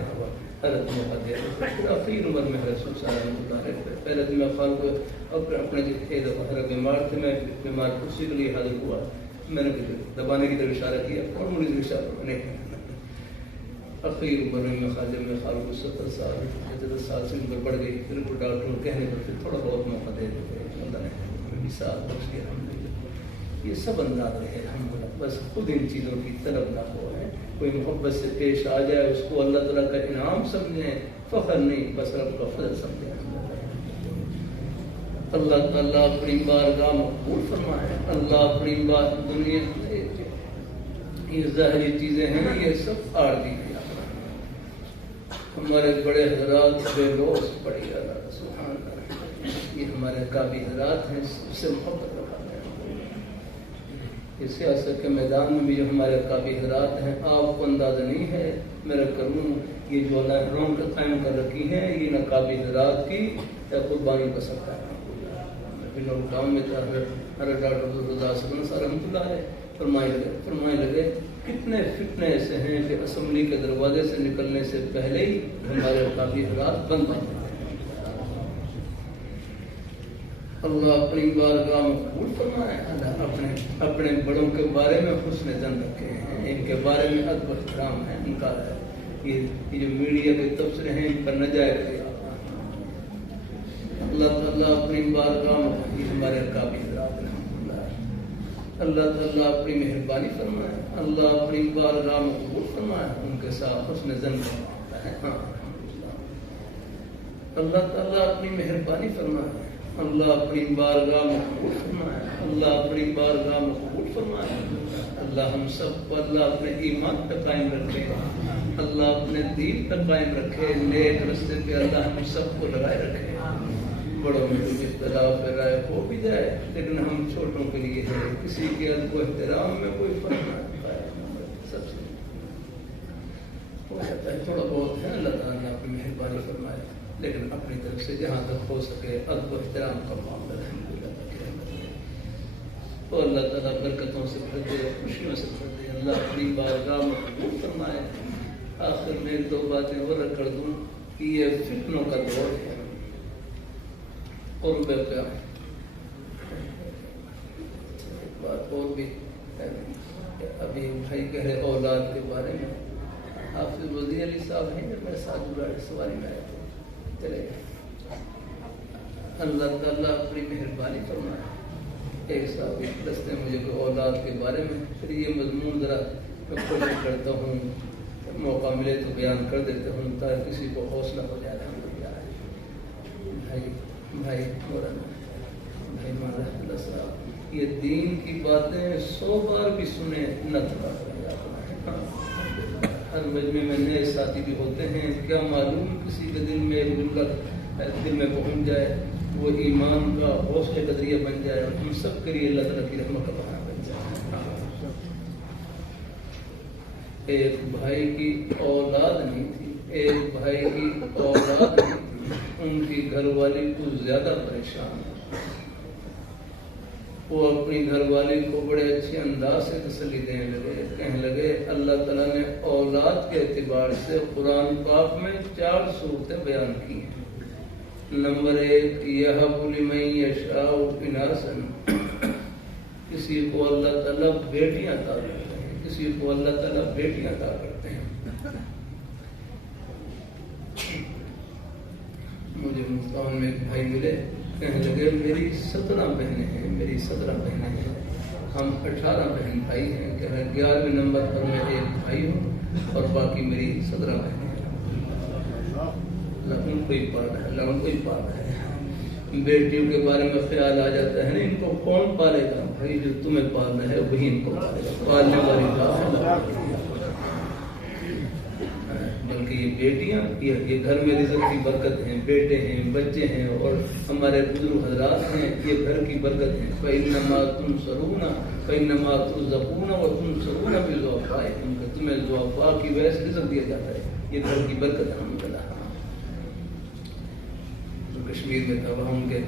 حضرت محمد آخری عمر میں حضرت صاحب رحمۃ اللہ علیہ پہلے تو میں خان کو اپنے ایک دفعہ حضرت بیمار تھے میں بیمار کرسی کے لیے حاضر ہوا میں نے دبانے کی طرف اشارہ کیا اور مجھے اشارہ نہیں اخیر عمر میں خواجہ میں خال کو 70 سال سے عمر بڑھ گئی پھر کو ڈاکٹر کہنے پر پھر تھوڑا بہت موقع دے دیتے اللہ نے مثال بخش کے الحمدللہ. یہ سب انداز رہے الحمدللہ. بس خود ان چیزوں کی طلب نہ ہو ہے کوئی محبت سے پیش آ جائے اس کو اللہ تعالیٰ کا انعام سمجھیں فخر نہیں بس رب کا فضل سمجھیں. اللہ تعالیٰ اپنی بارگاہ مقبول فرمائے. اللہ اپنی بات دنیا یہ ظاہری چیزیں ہیں یہ سب عارضی ہیں. ہمارے بڑے حضرات بے لوگ بڑی حضرات سبحان اللہ یہ ہمارے قابل حضرات ہیں سب سے محبت رکھاتے ہیں. اس سیاست کے میدان میں بھی جو ہمارے قابل حضرات ہیں آپ کو اندازہ نہیں ہے میرا کروں یہ جو اللہ رونق قائم کر رکھی ہیں یہ نہ قابل حضرات کی یا قربانی کا سکتا ہے. کام میں تھا حضرت ڈاکٹر رضا سلم صاحب رحمۃ اللہ علیہ فرمائے لگے کتنے فتنے ایسے ہیں کہ اسمبلی کے دروازے سے نکلنے سے پہلے ہی ہمارے کافی حالات بند ہیں. اللہ اپنی بارگاہ میں قبول فرمائے. اللہ اپنے بڑوں کے بارے میں حسن ظن رکھے ہیں, ان کے بارے میں ادب و احترام ہے ان کا. یہ جو میڈیا کے تبصرے ہیں ان پر نہ جائے گا. اللہ تعالیٰ اپنی بارگاہ میں ہمارے کافی حضرات ہیں, اللہ تعالیٰ اپنی مہربانی فرمائے. اللہ اپنی بارگاہ میں قبول فرمائے, ان کے ساتھ حسن ظن فرماتا ہے. اللہ تعالیٰ اپنی مہربانی فرمائے. اللہ اپنی بارگاہ میں قبول فرمائے. اللہ اپنی بارگاہ میں قبول فرمائے. اللہ ہم سب کو اللہ اپنے ایمان پہ قائم رکھے, اللہ اپنے دین پہ قائم رکھے, نیک رستے پہ اللہ ہم سب کو لگائے رکھے. بڑوں میں کچھ اختلاف رائے ہو بھی جائے لیکن ہم چھوٹوں کے لیے ہے, کسی کے ادب و احترام میں کوئی فرق نہ پائے. سب سے ہو جاتا ہے تھوڑا بہت ہے, اللہ تعالیٰ نے اپنی مہربانی فرمائے, لیکن اپنی طرف سے جہاں تک ہو سکے ادب و احترام کا معاملہ ہے. تو اللہ تعالیٰ برکتوں سے بھر دے, خوشیوں سے بھر دے. اللہ اپنی بارگاہ میں قبول فرمائے. آخر میں 2 باتیں اور رکھ کر دوں کہ یہ فتنوں کا دور ہے. اور بات اور بھی ابھی بھائی کہہ رہے اولاد کے بارے میں. حافظ وزیر علی صاحب ہیں جب میرے ساتھ گاڑی سواری میں آئے تھے, چلے گئے. اللہ تعالیٰ اپنی مہربانی فرمائے. ایک صاحب دستے مجھے کوئی اولاد کے بارے میں, پھر یہ مضمون ذرا میں کوشش کرتا ہوں موقع ملے تو بیان کر دیتا ہوں تاکہ کسی کو حوصلہ ہو جائے. بھائی مولانا صاحب یہ دین کی باتیں 100 بار بھی سنے نہ تھا. ہر مجمع میں نئے ساتھی بھی ہوتے ہیں, کیا معلوم کسی کے دل میں ایک جملہ دل میں پہنچ جائے, وہ ایمان کا حوصلے کا ذریعہ بن جائے اور ہم سب کے لیے اللہ تعالیٰ کی رحمت کا بہانہ بن جائے. ایک بھائی کی اولاد نہیں تھی, ایک بھائی کی اولاد نہیں تھی, ان کی گھر والی کو زیادہ پریشان. وہ اپنی گھر والی کو بڑے اچھے انداز سے تسلی دینے لگے, کہنے لگے اللہ تعالیٰ نے اولاد کے اعتبار سے قرآن پاک میں 4 صورتیں بیان کی ہیں. نمبر 1 یہب لمن یشاء اناثا, کسی کو اللہ تعالیٰ بیٹیاں عطا کرتے ہیں, کسی کو اللہ تعالیٰ بیٹیاں عطا کرتے ہیں. مجھے ملتان میں ایک بھائی ملے, کہنے لگے میری 17 بہنیں ہیں, میری 17 بہنیں ہیں, ہم 18 بہن بھائی ہیں. کہہ رہے 11ویں نمبر پر میں ایک بھائی ہوں اور باقی میری 17 بہنیں ہیں. ان کو ہی پالا ہے, اللہ ان کو ہی پالا ہے. بیٹیوں کے بارے میں خیال آ جاتا ہے نا, ان کو کون پالے گا؟ بھائی جو تمہیں پالنا ہے وہی ان کو پالے گا, پالنے والی بات. بلکہ یہ بیٹیاں یہ گھر میں رزق کی برکت ہیں, بیٹے ہیں, بچے ہیں, اور ہمارے بزرگ حضرات ہیں, یہ گھر کی برکت ہیں. فَإِنَّمَا تُنْصَرُونَ فَإِنَّمَا تُرْزَقُونَ وَتُنْصَرُونَ بِالضُّعَفَاءِ, تمہیں ضعفاء کی وجہ سے رزق دیا جاتا ہے. یہ گھر کی برکت ہے. الحمدللہ. کشمیر میں تھا, وہاں ان کے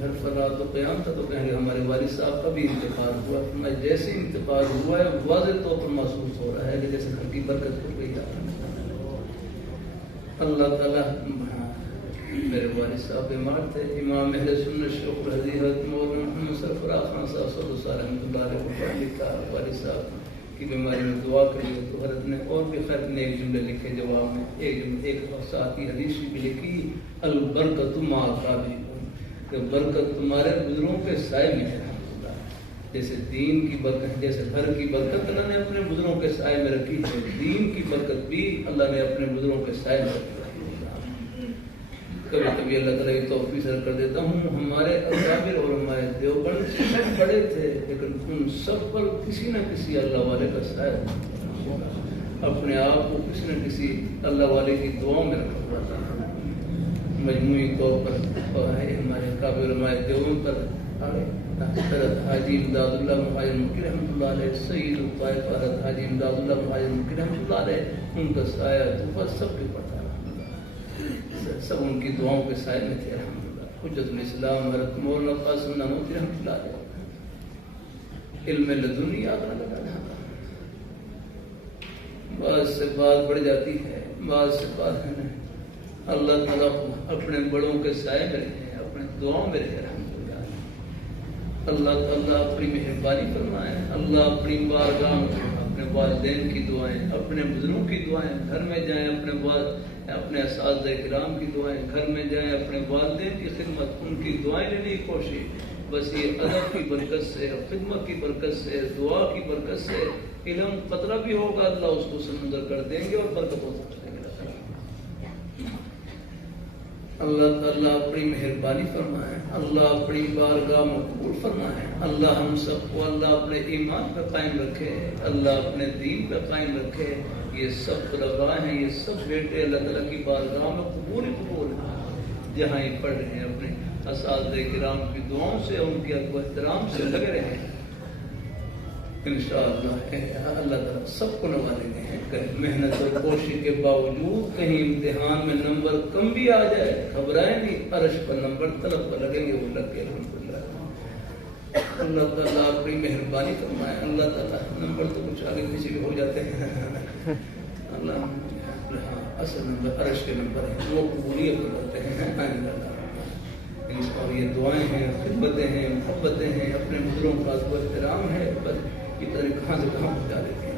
گھر پر رات و قیام تھا, تو کہیں گے ہمارے والد صاحب کا بھی انتقال ہوا. میں جیسے انتقال ہوا ہے واضح طور پر محسوس ہو رہا ہے کہ جیسے گھر کی برکت ہو گئی. اللہ تعالیٰ, میرے والد صاحب بیمار تھے, امام اہل سنت شیخ حضرت مولانا محمد سرفراز خان صاحب رحمۃ اللہ علیہ والد صاحب کی بیماری میں دعا کری, تو حضرت نے اور بھی خیر نے ایک جملے لکھے جواب میں. ایک ساتھی حدیث بھی لکھی, البرکت مع الصابرین, کہ برکت تمہارے بزرگوں کے سائے میں ہے. جیسے دین کی برکت, جیسے گھر کی برکت اللہ نے اپنے بزرگوں کے سائے میں رکھی ہے, دین کی برکت بھی اللہ نے اپنے بزرگوں کے سائے میں رکھی ہے. کبھی کبھی اللہ تعالیٰ کی توفیق سے کر دیتا ہوں, ہمارے اکابر علماء دیوبند سب بڑے تھے, لیکن ان سب پر کسی نہ کسی اللہ والے کا سایہ, اپنے آپ کو کسی نہ کسی اللہ والے کی دعاؤں میں رکھا ہوا تھا. مجموعی طور پر اور ہمارے اکابر علماء دیوبند پر حضرت حاجی امداد اللہ مہاجر مکی رحمۃ اللہ علیہ, سید الطائف حضرت حاجی امداد اللہ مہاجر مکی رحمۃ اللہ علیہ, ان کا سایہ طوفہ سب کے پڑتا ہے. سب ان کی دعاؤں کے سائے میں تھے. الحمدللہ حجت الاسلام حضرت مولانا قاسم نانوتوی رحمۃ اللہ علیہ علم لدنی یاد نہ لگانا، بعض سے بات بڑھ جاتی ہے، بعض سے بات ہے نہیں۔ اللہ تعالیٰ اپنے بڑوں کے سائے میں رہے، اپنے دعاؤں میں رہے الحمدللہ۔ اللہ تعالیٰ اپنی مہربانی فرمائے، اللہ اپنی بارگاہ میں اپنے والدین کی دعائیں، اپنے بزرگوں کی دعائیں، گھر میں جائیں اپنے اساتذہ کرام کی دعائیں، گھر میں جائیں اپنے والدین کی خدمت، ان کی دعائیں لینے کی کوشش، بس یہ ادب کی برکت سے، خدمت کی برکت سے، دعا کی برکت سے علم قطرہ بھی ہوگا، اللہ اس کو سمندر کر دیں گے اور برکت ہو سکتے ہیں۔ اللہ تعالیٰ اپنی مہربانی فرمائے، اللہ اپنی بارگاہ میں قبول فرمائے، اللہ ہم سب کو اللہ اپنے ایمان پہ قائم رکھے، اللہ اپنے دین پہ قائم رکھے۔ یہ سب طلباء ہیں، یہ سب بیٹے اللہ تعالیٰ کی بارگاہ میں قبول ہیں، جہاں یہ پڑھ رہے ہیں اپنے اساتذہ کرام کی دعاؤں سے، ان کے ادب و احترام سے لگے رہے ہیں انشاءاللہ۔ اللہ تعالیٰ سب کو نوازیں گے، محنت اور کوشش کے باوجود کہیں امتحان میں نمبر کم بھی آ جائے گھبرائیں نہیں، عرش پر نمبر طلب پر لگیں گے، وہ لگ گئے الحمدللہ۔ اللہ تعالیٰ اپنی مہربانی فرمائے، اللہ تعالیٰ نمبر تو کچھ آگے پیچھے بھی ہو جاتے ہیں، اللہ اصل نمبر عرش کے نمبر ہیں، وہ قبولیت کرتے ہیں۔ اور یہ دعائیں ہیں، خدمتیں ہیں، محبتیں ہیں، اپنے بزرگوں کا ادب و احترام ہے، بس یہ طرح کہاں سے کہاں پہنچا دیتے ہیں۔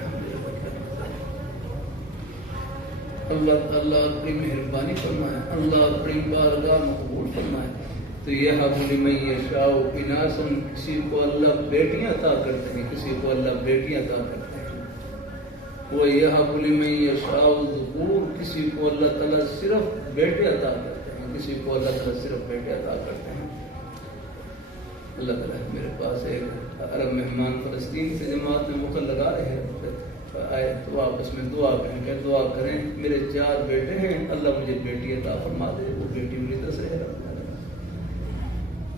اللہ تعالیٰ اپنی مہربانی فرمائے، اللہ اپنی بارگاہ مقبول فرمائے۔ تو یہ حب لمن یشاء اناثا، کسی کو اللہ بیٹیاں عطا کرتے ہیں، کسی کو اللہ بیٹیاں عطا کرتے ہیں۔ وہ یہ حب لمن یشاء ذکور، کسی کو اللہ تعالیٰ صرف بیٹے عطا کرتے ہیں، کسی کو اللہ تعالیٰ صرف بیٹے عطا کرتے ہیں۔ اللہ تعالیٰ میرے پاس ایک عرب مہمان فلسطین سے جماعت میں مقرر لگا رہے ہیں، آئے تو آپس میں دعا کریں کہ دعا کریں میرے 4 بیٹے ہیں، اللہ مجھے بیٹی عطا فرما دے، وہ بیٹی میری 10 ہے۔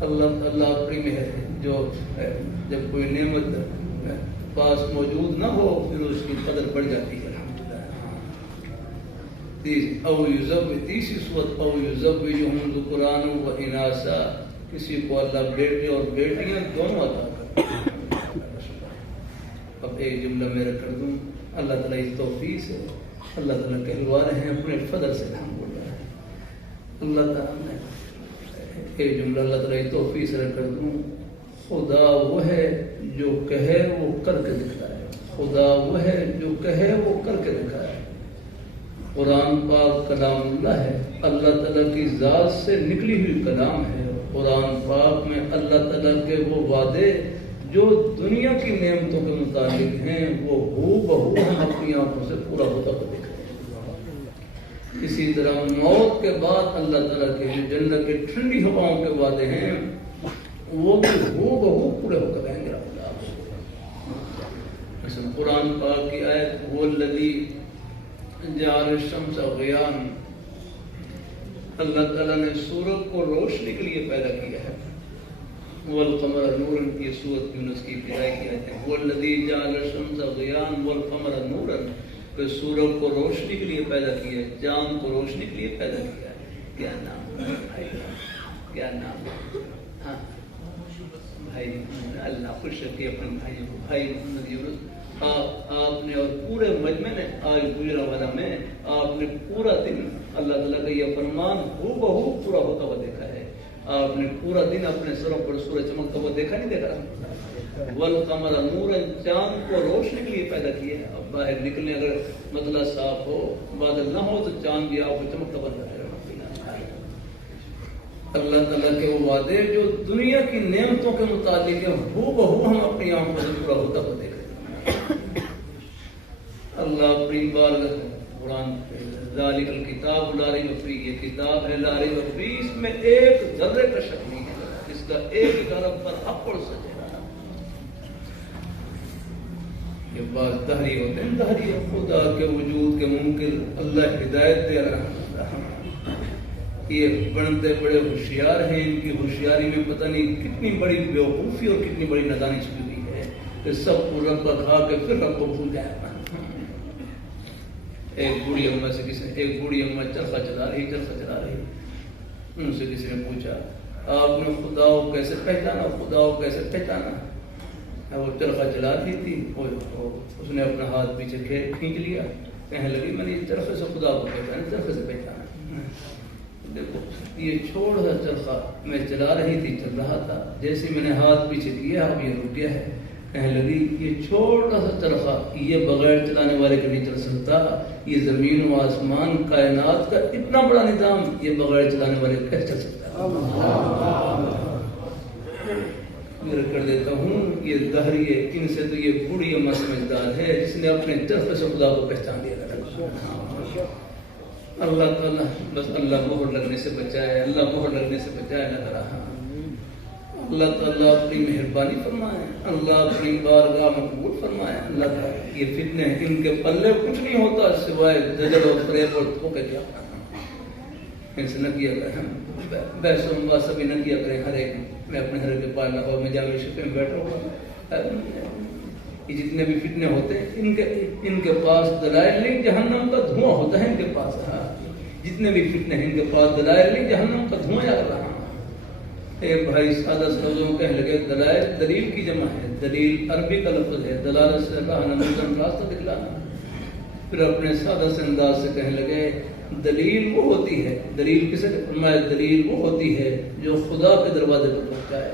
اللہ تعالیٰ اپنی مہر جو ہے، جب کوئی نعمت پاس موجود نہ ہو پھر اس کی قدر بڑھ جاتی ہے الحمدللہ۔ تیسری صورت او یزوجہم ذکرانا و اناثا، کسی کو اللہ بیٹے اور بیٹیاں دونوں عطا کرتے ہیں۔ اب ایک جملہ میں رکھ کر دوں، اللہ تعالیٰ کی توفیق سے اللہ تعالیٰ کہلوا رہے ہیں، اپنے فضل سے ہم بول رہے ہیں۔ اللہ تعالیٰ نے ایک جملہ اللہ تعالیٰ کی توفیق سے رکھ کر دوں، خدا وہ ہے جو کہے وہ کر کے دکھائے، خدا وہ ہے جو کہے وہ کر کے دکھائے۔ قرآن پاک کلام اللہ ہے، اللہ تعالیٰ کی ذات سے نکلی ہوئی کلام ہے۔ قرآن پاک میں اللہ تعالیٰ کے وہ وعدے جو دنیا کی نعمتوں کے متعلق ہیں وہ ہو بہو ہم اپنی آنکھوں سے پورا ہوتا ہوا دیکھ رہے ہیں۔ اسی طرح موت کے بعد اللہ تعالیٰ کے جنت کے ٹھنڈی ہواؤں کے وعدے ہیں، وہ بھی ہو بہو پورے ہو کر رہیں گے۔ قرآن پاک کی آیت وہ الذی جعل الشمس ضیاء، اللہ تعالیٰ نے سورج کو روشنی کے لیے پیدا کیا ہے۔ والقمر نورا، یہ سورۃ یونس کی ابتدائی کی آیت ہے۔ والذی جعل الشمس ضیاء والقمر نورا، کہ سورج کو روشنی کے لیے پیدا کیا ہے، چاند کو روشنی کے لیے پیدا کیا ہے۔ کیا نام ہے؟ کیا نام ہے؟ ہاں بھائی اللہ خوش رکھے اپنے بھائیوں کو، بھائی محمد یونس۔ آپ نے اور پورے مجمع نے آج گجرانوالہ میں آپ نے پورا دن اللہ تعالیٰ کا یہ فرمان ہو بہو پورا ہوتا ہوا دیکھا ہے۔ آپ نے پورا دن اپنے سروں پر سورج چمکتا ہوا دیکھا نہیں دیکھا؟ والقمر نورا، چاند کو روشنی کے لیے پیدا کیا ہے۔ اب باہر نکلنے اگر مطلع صاف ہو، بادل نہ ہو تو چاند بھی آپ کو چمکتا بن جائے گا۔ اللہ تعالیٰ کے وہ وعدے جو دنیا کی نعمتوں کے متعلق ہیں، ہو بہو ہم اپنی آنکھوں سے پورا ہوتا ہوا دیکھ رہے ہیں۔ اللہ اپنی بارگاہ قرآن ذالک الکتاب لا ریب فیہ، یہ کتاب ہے لا ریب فیہ، اس میں ایک ذرے کا شک نہیں ہے، اس کا ایک طرف پر حق اور سچ ہے۔ یہ بات دہری ہوتے ہیں، دہری خدا کے وجود کے منکر اللہ ہدایت دے رہا ہے۔ یہ بڑھتے بڑے ہوشیار ہیں، ان کی ہوشیاری میں پتہ نہیں کتنی بڑی بیوقوفی اور کتنی بڑی نادانی چھپی ہوئی ہے کہ سب کو رب کا کھا کے پھر رب کو بھول جائے۔ ایک بوڑھی اماں چرخہ چلا رہی، ان سے کسی نے پوچھا آپ نے خدا کو کیسے پہچانا، خدا کو کیسے پہچانا؟ وہ چرخہ چلا رہی تھی، اس نے اپنا ہاتھ پیچھے کھینچ لیا، کہنے لگی میں نے اس چرخے سے خدا کو پہچانا، چرخے سے پہچانا۔ دیکھو یہ چھوڑا تھا چرخہ، میں چلا رہی تھی، چل رہا تھا، جیسے میں نے ہاتھ پیچھے کیا اب یہ رک گیا ہے۔ کہنے لگی یہ چھوٹا سا چرخہ یہ بغیر چلانے والے کے نہیں چل سکتا، یہ زمین و آسمان کائنات کا اتنا بڑا نظام یہ بغیر چلانے والے کیسے چل سکتا ہے؟ میں کر دیتا ہوں یہ دہری ہے، ان سے تو یہ بوڑھی اما سمجھدار ہے جس نے اپنے چرخے سے خدا کو پہچان لیا۔ اللہ تعالیٰ بس اللہ مہر لگنے سے بچائے، اللہ مہر لگنے سے بچائے لگ رہا۔ اللہ تعالیٰ اپنی مہربانی فرمائے، اللہ اپنی بارگاہ مقبول فرمائے۔ اللہ تعالیٰ یہ فتنے ہیں، ان کے پلے کچھ نہیں ہوتا سوائے دجل اور فریب اور دھوکے کے۔ ان سے نہ کیا کریں بحث و مباحثہ بھی نہ کیا کریں۔ ہر ایک میں اپنے گھر کے پاس لاہور میں جامع شفے میں بیٹھا ہوا، یہ جتنے بھی فتنے ہوتے ہیں ان کے پاس دلائل نہیں، جہنم کا دھواں ہوتا ہے ان کے پاس۔ جتنے بھی فتنے ہیں ان کے پاس دلائل نہیں، جہنم کا دھواں جا رہا۔ ایک بھائی سادہ لفظوں میں کہنے لگے دلائل دلیل کی جمع ہے، دلیل عربی کا لفظ ہے، دلالت سے راستہ دکھلانا۔ پھر اپنے سادہ سے انداز سے کہنے لگے دلیل وہ ہوتی ہے، دلیل کسے فرمایا؟ دلیل وہ ہوتی ہے جو خدا کے دروازے پر پہنچائے،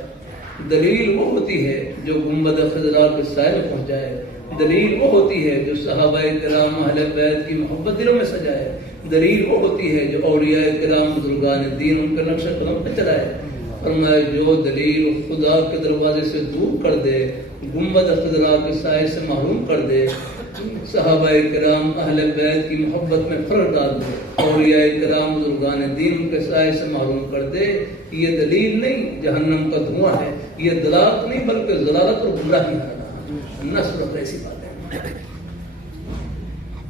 دلیل وہ ہوتی ہے جو گنبد خضرا کے سائے میں پہنچائے، دلیل وہ ہوتی ہے جو صحابہ کرام اہل بیت کی محبت دلوں میں سجائے، دلیل وہ ہوتی ہے جو اولیاء کرام بزرگان دین ان کے نقش قدم پہ چلائے۔ فرمایا جو دلیل خدا کے دروازے سے دور کر دے، گنبد خضرا کے سائے سے محروم کر دے، صحابہ کرام اہل بیت کی محبت میں فرق ڈال دے، اولیاء کرام بزرگان دین کے سائے سے محروم کر دے، یہ دلیل نہیں، جہنم کا دھواں ہے۔ یہ دلالت نہیں بلکہ ضلالت اور گمراہی ہے، نصرت ایسی بات ہے۔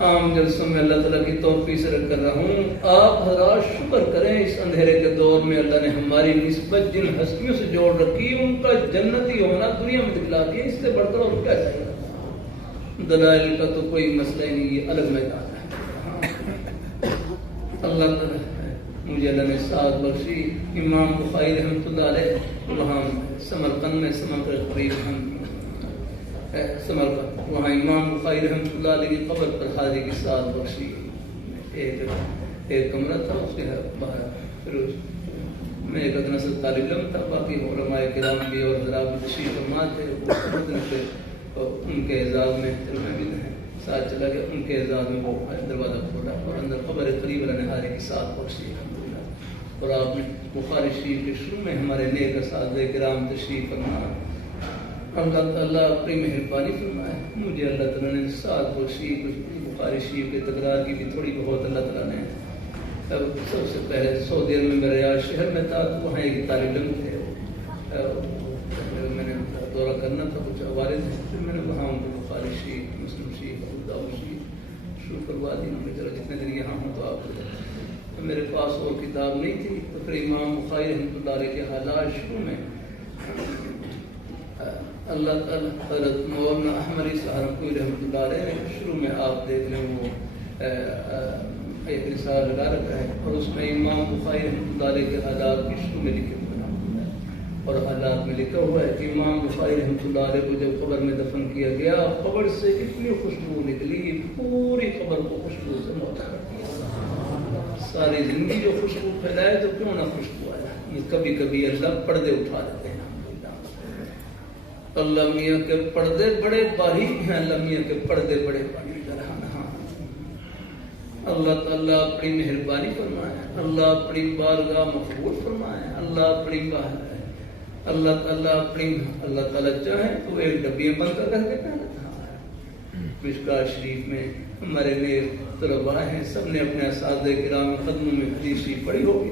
عام جلسوں میں اللہ تعالیٰ کی توفیق سے رکھ کر رہا ہوں، آپ حضرات شکر کریں اس اندھیرے کے دور میں اللہ نے ہماری نسبت جن ہستیوں سے جوڑ رکھی ان کا جنتی ہونا دنیا میں دکھلا دیا، اس سے بڑھ کر اور کیا چاہیے؟ دلائل کا تو کوئی مسئلہ ہی نہیں، یہ الگ میدان ہے۔ اللہ تعالیٰ مجھے اللہ نے ساتھ بخشی، امام بخاری رحمۃ اللہ علیہ وہاں سمرقند میں سمرقند قریب سمرقند وہاں امام بخاری رحمۃ اللہ علیہ کی قبر پر حاضری کی ساتھ بخشی۔ ایک کمرہ تھا، اس کے باہر پھر میں ایک ادنا سے طالب علم تھا، باقی علماء کرام بھی اور ذرا بھی تشریف فرما تھے، ان کے اعزاز میں میں بھی ساتھ چلا گیا، ان کے اعزاز میں وہ دروازہ کھولا اور اندر قبر قریب اللہ نے حاضری کی ساتھ بخشی الحمدللہ۔ اور آپ نے بخاری شریف کے شروع میں ہمارے نیک اساتذہ کرام تشریف فرمایا، اللہ تعالیٰ اپنی مہربانی فرمائے، مجھے اللہ تعالیٰ نے ساتھ بخشی، بخاری شریف کے تکرار کی بھی تھوڑی بہت اللہ تعالیٰ نے۔ سب سے پہلے سعودی میں میں ریاض شہر میں تھا، تو وہاں ایک طالب علم تھے، میں نے دورہ کرنا تھا، کچھ حوالے تھے، پھر میں نے وہاں ان کو بخاری شریف، مسلم شریف، ابو داؤد شریف شروع کروا دی۔ میں چلو جتنے دن یہاں ہوں تو آپ تو میرے پاس اور کتاب نہیں تھی، تو پھر امام بخاری رحمۃ اللہ علیہ کے حالات شروع میں اللہ تعالیٰ حضرت مولانا احمد سہارنپوری رحمۃ اللہ علیہ نے شروع میں آپ دیکھ لیں وہ ایک رسالہ لگا رکھا ہے، اور اس میں امام بخاری رحمۃ اللہ علیہ کے حالات بھی شروع میں لکھے ہوئے ہیں، اور حالات میں لکھا ہوا ہے کہ امام بخاری رحمۃ اللہ علیہ کو جب قبر میں دفن کیا گیا، قبر سے اتنی خوشبو نکلی، پوری قبر کو خوشبو سے معطر کر دیا۔ ساری زندگی جو خوشبو پھیلائے تو کیوں نہ خوشبو آیا۔ یہ کبھی کبھی اللہ پردے اٹھا دیتے ہیں، اللہ میاں کے پردے بڑے باریک ہیں، اللہ میاں کے پردے بڑے باریک ہیں۔ اللہ تعالیٰ اپنی مہربانی فرمائے، اللہ اپنی بارگاہ مقبول فرمائے، اللہ تعالیٰ چاہے تو ایک ڈبی بند کر کے کہنا تھا۔ مشکات شریف میں ہمارے نیک طلباء ہیں، سب نے اپنے اساتذہ کرام قدموں میں حدیث شریف پڑھی ہوگی،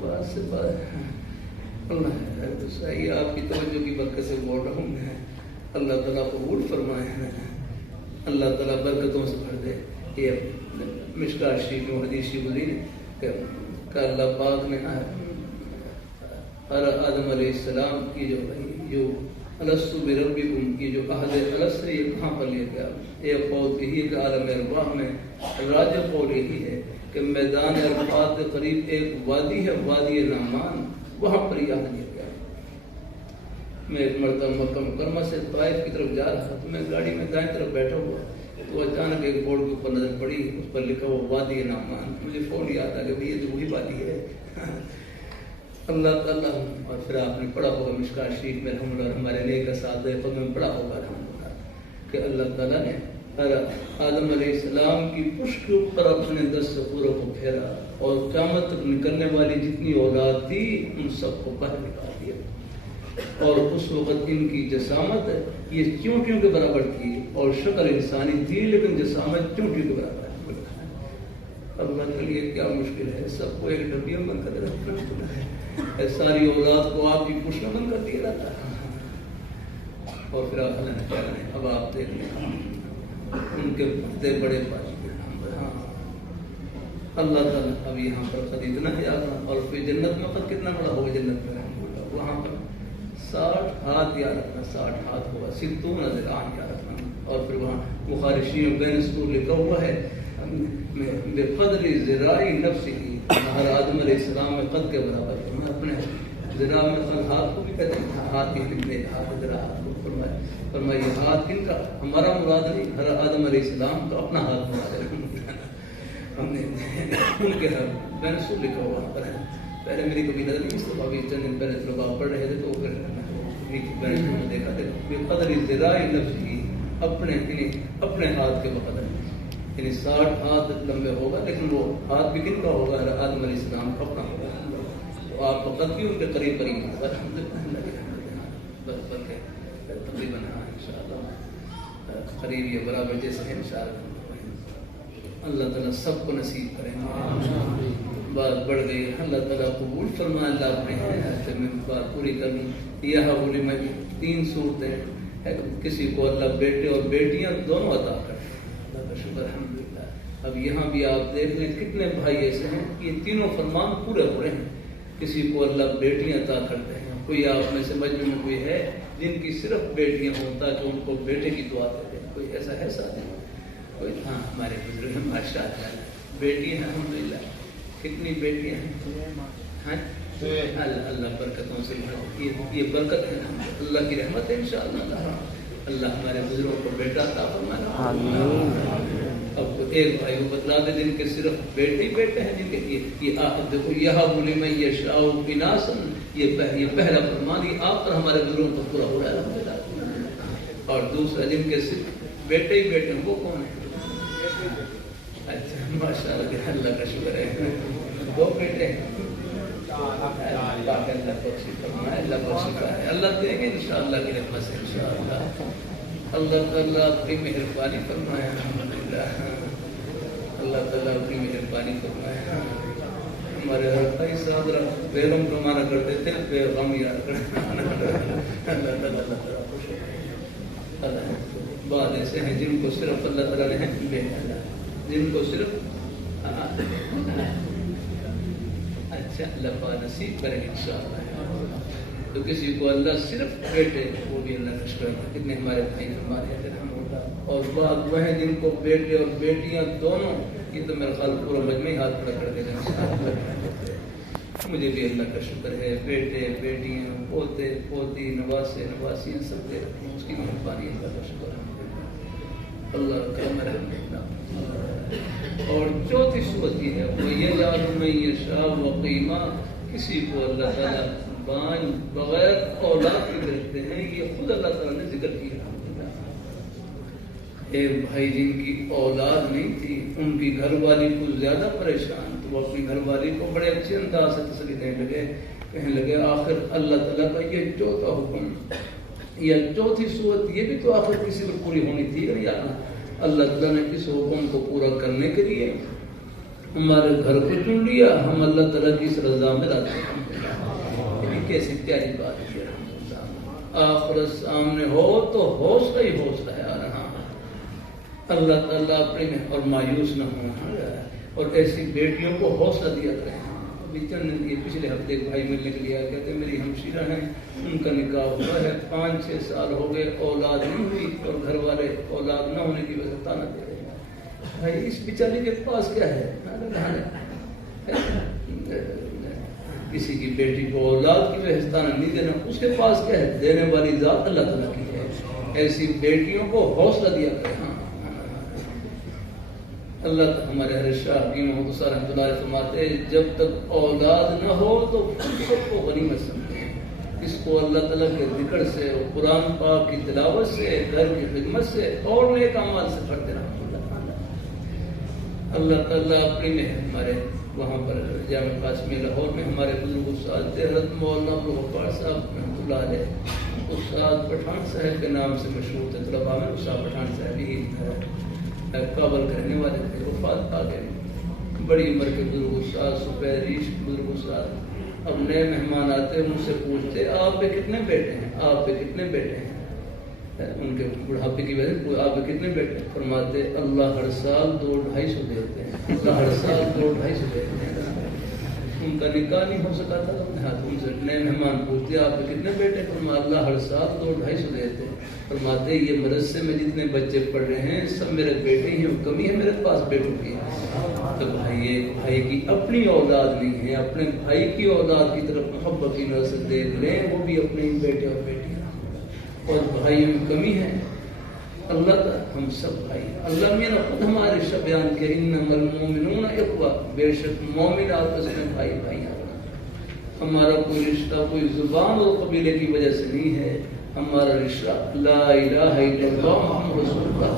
بات سے بات اللہ صحیح آپ کی توجہ کی برکت سے بول رہا ہوں میں، اللہ تعالیٰ قبول فرمائے، اللہ تعالیٰ برکتوں سے بھر دے۔ یہ مشکات شریف میں حدیث شریف گزری کہ اللہ پاک نے آدم علیہ السلام کی جو الستو بربکم کی جو عہد الست ہے، یہ کہاں پر لیا گیا؟ ایک قول یہی کہ عالم ارواح میں راجع قول یہی ہے کہ میدان عرفات کے قریب ایک وادی ہے، وادی نعمان، وہاں پر یاد لیا گیا۔ میں ایک مرتبہ مکہ مکرمہ سے طائف کی طرف جا رہا تھا تو میں گاڑی میں دائیں طرف بیٹھا ہوا تو اچانک ایک بورڈ کے اوپر نظر پڑی، اس پر لکھا ہوا وادی نعمان۔ مجھے فون یاد آ کہ یہ تو وہی وادی ہے۔ اللہ تعالیٰ، اور پھر آپ نے پڑھا ہوگا مشکاۃ شریف میں رحمۃ اللہ ہمارے نیک اساتذہ خود میں پڑھا ہوگا رحمۃ اللہ کہ اللہ تعالیٰ نے آدم علیہ السلام کی پشت کے اوپر اپنے 10 سفوروں کو پھیرا اور قیامت تک نکلنے والی جتنی اولاد تھی ان سب کو باہر نکال دیا، اور اس وقت ان کی جسامت یہ چونٹیوں کے برابر تھی اور شکل انسانی تھی لیکن جسامت چونٹیوں کے برابر ہے۔ اللہ کے لیے کیا مشکل ہے، سب کو ایک ڈبیا میں بند کر رکھنا ہے، ساری اولاد کو آپ کی پشت میں بند کر دیا جاتا ہے، اور پھر اللہ نے کیا کریں، اب آپ دیکھ لیں ان کے پردے بڑے پاس۔ ہاں اللہ تعالیٰ اب یہاں پر خود اتنا ہے اور پھر جنت میں خود کتنا بڑا ہوگا، جنت میں وہاں پر 60 ہاتھ یاد رکھنا، 60 ہاتھ ہوگا، 60 ذراع یاد رکھنا، اور پھر وہاں بخاری شریف بین سکول لکھا ہوا ہے بقدر ذراع نفسہ، ہر آدم علیہ السلام میں قد کے برابر ہے۔ میں اپنے ذراع میں خود ہاتھ کو بھی کہتے ہیں، ہاتھ ہی لکھنے، ہاتھ ذراع کو فرمایا یہ ہاتھ کن کا، ہمارا مراد نہیں، ہر آدم علیہ السلام کا اپنا ہاتھ مراد ہے۔ ہم نے ان کے بین سکول لکھا ہوا پر ہے، پہلے میری کبھی نظر نہیں، اس تو ابھی چند دن پہلے لوگ آپ پڑھ رہے تھے تو پھر دیکھا تھا بقدر ذراع نفسہ، اپنے ہاتھ کے بقدر، یعنی 60 ہاتھ لمبے ہوگا، لیکن وہ ہاتھ بھی کن کا ہوگا، آدم علیہ السلام کا اپنا ہوگا، تو آپ وقت بھی ان کے قریب قریب تقریباً انشاءاللہ قریب یہ برابر جیسے ہیں انشاءاللہ۔ اللہ تعالیٰ سب کو نصیب کریں گے۔ بات بڑھ گئی، اللہ تعالیٰ قبول فرمائے۔ اللہ اپنے میں بات پوری کر لوں۔ یہ بولی میں 3 صورتیں، کسی کو اللہ بیٹے اور بیٹیاں دونوں عطا کرے، اللہ کا شکر الحمدللہ۔ اب یہاں بھی آپ دیکھ لیں کتنے بھائی ایسے ہیں کہ یہ تینوں فرمان پورے ہو رہے ہیں۔ کسی کو اللہ بیٹیاں عطا کرتے ہیں، کوئی آپ میں سمجھ میں کوئی ہے جن کی صرف بیٹیاں ہوں تاکہ ان کو بیٹے کی دعا دیتے ہیں، کوئی ایسا ہے ساتھ کوئی؟ ہاں ہمارے بزرگ ہیں ماشاء اللہ، بیٹی ہیں الحمدللہ۔ کتنی بیٹیاں ہیں؟ اللہ برکتوں سے، یہ برکت ہے، اللہ کی رحمت ہے انشاءاللہ۔ اللہ ہمارے بزرگوں کو بیٹا عطا فرمائے۔ اب ایک بھائی کو بتلا دے جن کے صرف بیٹے ہیں، جن کے دیکھو یہ بولی میں یہ شاؤ اناسن، یہ پہلا فرمان یہ آپ پر ہمارے بزرگوں کو پورا ہو رہا ہے الحمدللہ۔ اور دوسرا جن کے صرف بیٹے ہیں وہ کون ہے؟ اچھا ماشاء اللہ، اللہ کا شکر ہے، 2 بیٹے ہیں۔ اللہ بخشی فرمائے، اللہ بخشی فرمائے، اللہ دیں گے انشاءاللہ کی رحمت سے انشاءاللہ۔ اللہ تعالیٰ اپنی مہربانی فرمائے الحمدللہ، اللہ تعالیٰ اپنی مہربانی فرمائے۔ ہمارے ہر بھائی صاحب بے غم کو مانا کرتے تھے، بے غم یاد کرتے، اللہ تعالیٰ خوش ہے۔ بعض ایسے ہیں جن کو صرف اللہ تعالیٰ نے بھیجا، جن کو صرف اچھا اللہ نصیب کریں انشاءاللہ۔ تو کسی کو اللہ صرف بیٹے، وہ بھی اللہ کا شکر ہے، کتنے ہمارے بھائی ہمارے الحمدللہ۔ اور بعض وہ ہیں جن کو بیٹے اور بیٹیاں دونوں، یہ تو میرا خیال پورا مجمع ہاتھ کھڑا کر دے گا۔ مجھے بھی اللہ کا شکر ہے، بیٹے بیٹیاں پوتے پوتی نواسے نواسیاں سب دے رکھے ہیں، اس کی مہربانی، اللہ کا شکر ہے اللہ کا رحمت۔ اور چوتھی صورت یہ ہے وہ یہ جعل من یشاء وقیما، کسی کو اللہ تعالیٰ بغیر اولاد کے رکھتے ہیں، یہ خود اللہ تعالیٰ نے ذکر کیا۔ ایک بھائی جن کی اولاد نہیں تھی، ان کی گھر والی کو زیادہ پریشان، تو وہ اپنی گھر والی کو بڑے اچھے انداز سے تسلی دینے لگے، کہنے لگے آخر اللہ تعالیٰ کا یہ چوتھا حکم یا چوتھی صورت یہ بھی تو آخر کسی پر پوری ہونی تھی یا اللہ تعالیٰ نے اس حکم کو پورا کرنے کے لیے ہمارے گھر کو چن لیا، ہم اللہ تعالیٰ کی اس رضا میں لاتے ہیں۔ کیسی پیاری بات ہے، آخرت سامنے ہو تو حوصلہ ہی حوصلہ ہے رہا، اللہ تعالیٰ اپنے میں اور مایوس نہ ہونا، اور ایسی بیٹیوں کو حوصلہ دیا کریں۔ یہ پچھلے ہفتے ایک بھائی ملنے کے لیے آیا، کہتے میری ہمشیرہ ہیں، ان کا نکاح ہوا ہے، 5-6 سال ہو گئے، اولاد نہیں ہوئی، اور گھر والے اولاد نہ ہونے کی وجہ سے تانا دے رہے ہیں۔ بھائی اس بیچارے کے پاس کیا ہے؟ کسی کی بیٹی کو اولاد کی احسان نہیں دینا، اس کے پاس کیا ہے؟ دینے والی ذات اللہ تعالیٰ کی ہے۔ ایسی بیٹیوں کو حوصلہ دیا کرے۔ ہاں اللہ ہمارے ہر شاہین محمد رحمۃ اللہ علیہ فرماتے جب تک اولاد نہ ہو تو فرصت کو غنیمت سمجھیں، اس کو اللہ تعالیٰ کے ذکر سے اور قرآن پاک کی تلاوت سے، گھر کی خدمت سے اور نیک اعمال سے کرتے رہنا۔ اللہ تعالیٰ اپنی مہر ہمارے وہاں پر جامع قاسمی لاہور میں ہمارے بزرگ استاد حضرت مولانا عبدالغفار صاحب رحمۃ اللہ علیہ، استاد پٹھان صاحب کے نام سے مشہور تھے طلباء میں، استاد پٹھان صاحب ہی کابل کے رہنے والے تھے، وفات پا گئے۔ بڑی عمر کے بزرگ استاد، سفید ریش بزرگ استاد، اب نئے مہمان آتے مجھ سے پوچھتے آپ پہ کتنے بیٹے ہیں، آپ پہ کتنے بیٹے ہیں؟ ان کے بڑھاپے کی وجہ سے آپ پہ کتنے بیٹے ہیں؟ فرماتے اللہ ہر سال 200-250 دیتے ہیں، اللہ ہر سال 200-250 دیتے ہیں۔ ان کا نکاح نہیں ہو سکا تھا، ان سے نئے مہمان پوچھتے آپ پہ کتنے بیٹے؟ فرماتے اللہ ہر سال 200-250 دیتے ہیں۔ فرماتے یہ مدرسے میں جتنے بچے پڑھ رہے ہیں سب میرے بیٹے ہی ہیں، کمی ہے میرے پاس بیٹوں کی۔ تو بھائی کی اپنی اولاد نہیں ہے، اپنے بھائی کی اولاد کی طرف محبت کی نظر سے دیکھ لیں، وہ بھی اپنے بیٹے اور بیٹیاں، اور بھائیوں میں کمی ہے۔ اللہ ہم سب بھائی، اللہ نے خود ہمارے شب بیان کیا انما المؤمنون اخوہ، بے شک مومن آپس میں بھائی بھائی ہیں۔ ہمارا کوئی رشتہ کوئی زبان اور قبیلے کی وجہ سے نہیں ہے، ہمارا رشتہ لا الہ الا اللہ محمد رسول اللہ،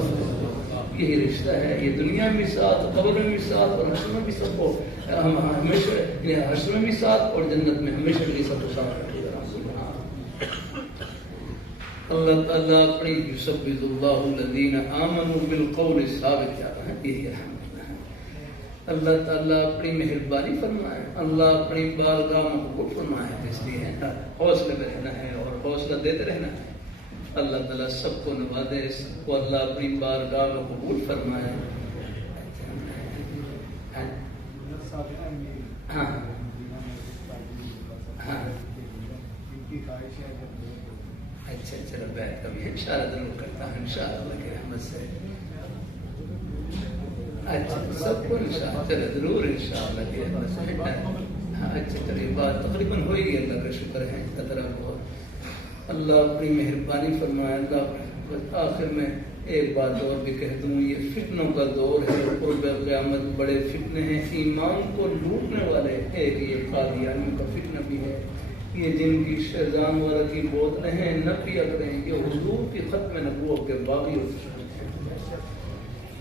یہی رشتہ ہے۔ یہ دنیا میں ساتھ، قبر میں بھی ساتھ، اور حشر میں بھی سب کو ہمیشہ، حشر میں بھی ساتھ اور جنت میں ہمیشہ کے لیے سب کو ساتھ رکھے گا۔ اللہ تعالیٰ اپنی یثبت اللہ الذین آمنوا بالقول الثابت کہتا ہے، یہی الحمدللہ۔ اللہ تعالیٰ اپنی مہربانی فرمائے، اللہ اپنی بارگاہ میں قبول فرمائے، اس لیے حوصلے میں رہنا ہے اور حوصلہ دیتے رہنا ہے۔ اللہ تعالیٰ سب کو نوازے، سب کو اللہ اپنی بارگاہ میں قبول فرمائے۔ ہاں ہاں اچھا چلو بیٹھ کبھی انشاءاللہ ضرور کرتا ہوں، انشاءاللہ اللہ کی رحمت سے۔ اچھا سب کو انشاءاللہ چلو ضرور انشاءاللہ کی رحمت سے۔ ہاں اچھا چلیے بات تقریباً ہو ہی گئی، اللہ کا شکر ہے اس طرح بہت اللہ اپنی مہربانی فرمائے۔ اللہ آخر میں ایک بات اور بھی کہہ دوں، یہ فتنوں کا دور ہے، قرب قیامت بڑے فتنے ہیں، ایمان کو لوٹنے والے ایک یہ قادیانیوں کا فتنہ بھی ہے، یہ جن کی شیطان والا کی بوتلیں ہیں نہ پیا کریں، یہ حضور کی ختم نبوت کے باغی ہوتے ہیں۔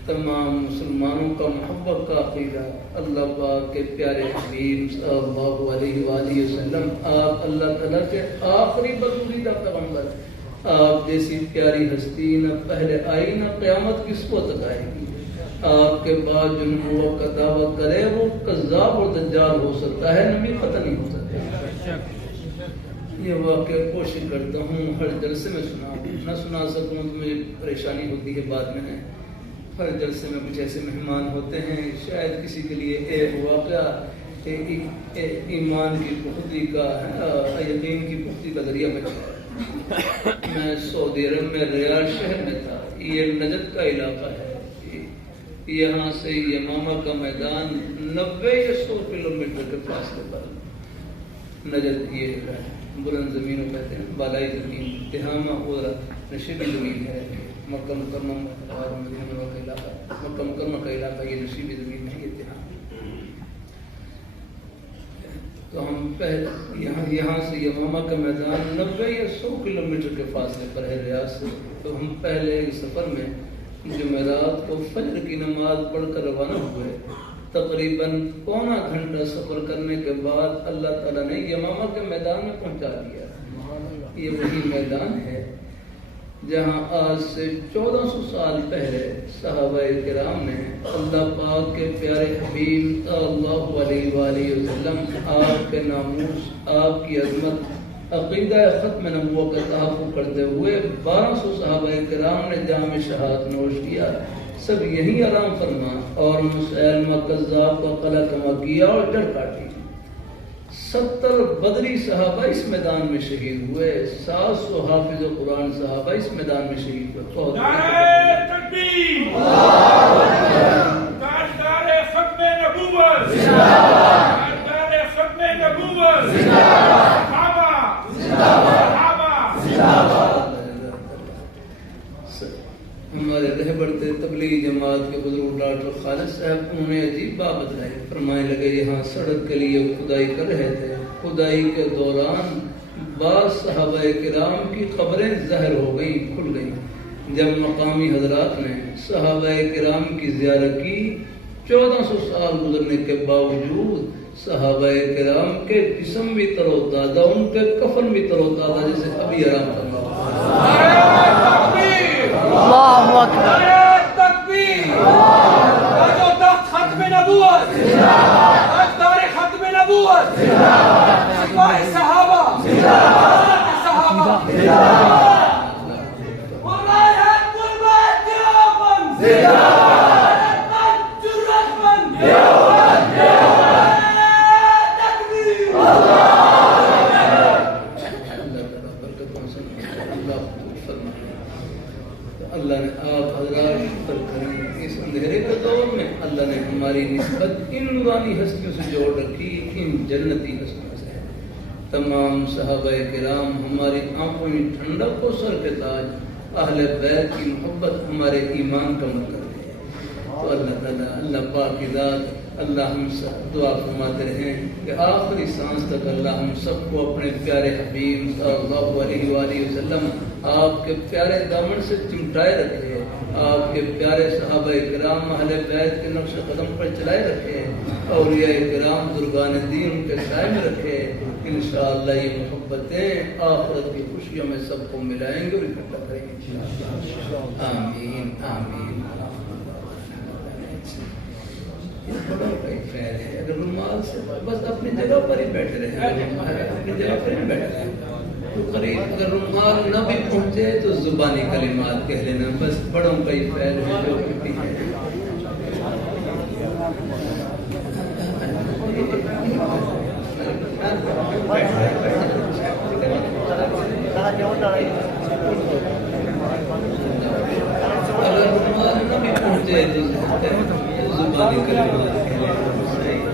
تمام مسلمانوں کا محبت کا عقیدہ، اللہ پاک کے پیارے حبیب صلی اللہ علیہ وآلہ وسلم، آپ اللہ تعالیٰ کے آخری برگزیدہ پیغمبر، آپ جیسی پیاری ہستی نہ پہلے آئی نہ قیامت کس کو تک آئے گی۔ آپ کے بعد جو نبوت کا دعویٰ کرے وہ کذاب اور دجال ہو سکتا ہے، نبی پتہ نہیں ہو سکتا۔ یہ واقعہ کوشش کرتا ہوں ہر جلسے میں نہ سنا سکوں تو مجھے پریشانی ہوتی ہے بعد میں۔ ہر جلسے میں کچھ ایسے مہمان ہوتے ہیں، شاید کسی کے لیے ایک واقعہ ایمان کی پختگی کا، یقین کی پختگی کا ذریعہ بن جائے۔ میں سعودی عرب میں ریاض شہر میں تھا، یہ نجد کا علاقہ ہے، یہاں سے یمامہ کا میدان 90 یا 100 کلومیٹر کے فاصلے پر نجد، یہ بلند زمینوں کہتے ہیں، بالائی زمین، تہامہ اور نشیبی زمین ہے۔ مکہ مکرمہ اور مدینہ کا علاقہ، مکہ مکرمہ کا علاقہ یہ نشیبی زمین ہے، یہ تہامہ۔ تو ہم پہلے یہاں سے یمامہ کا میدان 90 یا 100 کلومیٹر کے فاصلے پر ہے ریاض سے۔ تو ہم پہلے سفر میں جمعرات کو فجر کی نماز پڑھ کر روانہ ہوئے، تقریباً پونا گھنٹہ سفر کرنے کے بعد اللہ تعالیٰ نے یمامہ کے میدان میں پہنچا دیا۔ یہ وہی میدان ہے جہاں آج سے 1400 سال پہلے صحابہ کرام نے اللہ پاک کے پیارے حبیب صلی اللہ علیہ وآلہ وسلم، آپ کے ناموس، آپ کی عظمت، عقیدہ ختم نبوت کا تحفظ کرتے ہوئے 1200 صحابہ کرام نے جام شہادت نوش کیا، سب یہی آرام فرما اور مسلمہ کذاب کا قلعہ کما کیا اور جڑ کاٹی۔ 70 بدری صحابہ اس میدان میں شہید ہوئے، 700 حافظ قرآن صحابہ اس میدان میں شہید ہوئے۔ ڈاکٹر خالد صاحب انہوں نے عجیب بات بتلائی. فرمانے لگے یہاں سڑک کے لیے کھدائی کر رہے تھے. کھدائی کے دوران بعض صحابہ کرام کی قبریں ظاہر ہو گئیں, کھل گئیں. جب مقامی حضرات نے صحابہ کرام کی زیارت کی, 1400 سال گزرنے کے باوجود صحابہ کرام کے جسم بھی تر و تازہ, ان کے کفن بھی تر و تازہ جیسے ابھی آرام کر رہا. اللہ اکبر. ختم نبوت, ختم نبوت, صحابہ, صحابہ, اللہ نے آپ حضرات شکر کریں, اس اندھیرے کے دور میں اللہ نے ہماری نسبت ان نورانی ہستیوں سے جوڑ رکھی, ان جنتی ہستیوں سے. تمام صحابہ کرام ہماری آنکھوں میں ٹھنڈک و سر کے تاج, اہل بیت کی محبت ہمارے ایمان کا مرکز ہے. تو اللہ تعالیٰ, اللہ پاک کی ذات, اللہ ہم سب دعا فرماتے رہیں کہ آخری سانس تک اللہ ہم سب کو اپنے پیارے حبیب صلی اللہ علیہ وآلہ وسلم آپ کے پیارے دامن سے چمٹائے رکھے, آپ کے پیارے صحابہ کرام اہل بیت کے نقش قدم پر چلائے رکھے, اولیاء کرام درگان دین ان کے سائے میں رکھے. انشاءاللہ یہ محبتیں آخرت کی خوشیوں میں سب کو ملائیں گے اور اکٹھا کریں گے. آمین آمین. بڑا بڑی خیر ہے اگر رومال سے بس اپنی جگہ پر ہی بیٹھے رہے, اپنی جگہ پر ہی بیٹھے رہے تو قریب, اگر رومال نہ بھی پہنچے تو زبانی کلمات کہہ لینا, بس بڑوں کا ہی خیر ہے جو بھی ہے. اگر رومال نہ بھی پہنچے تو زبانی کلمات کہہ لینا.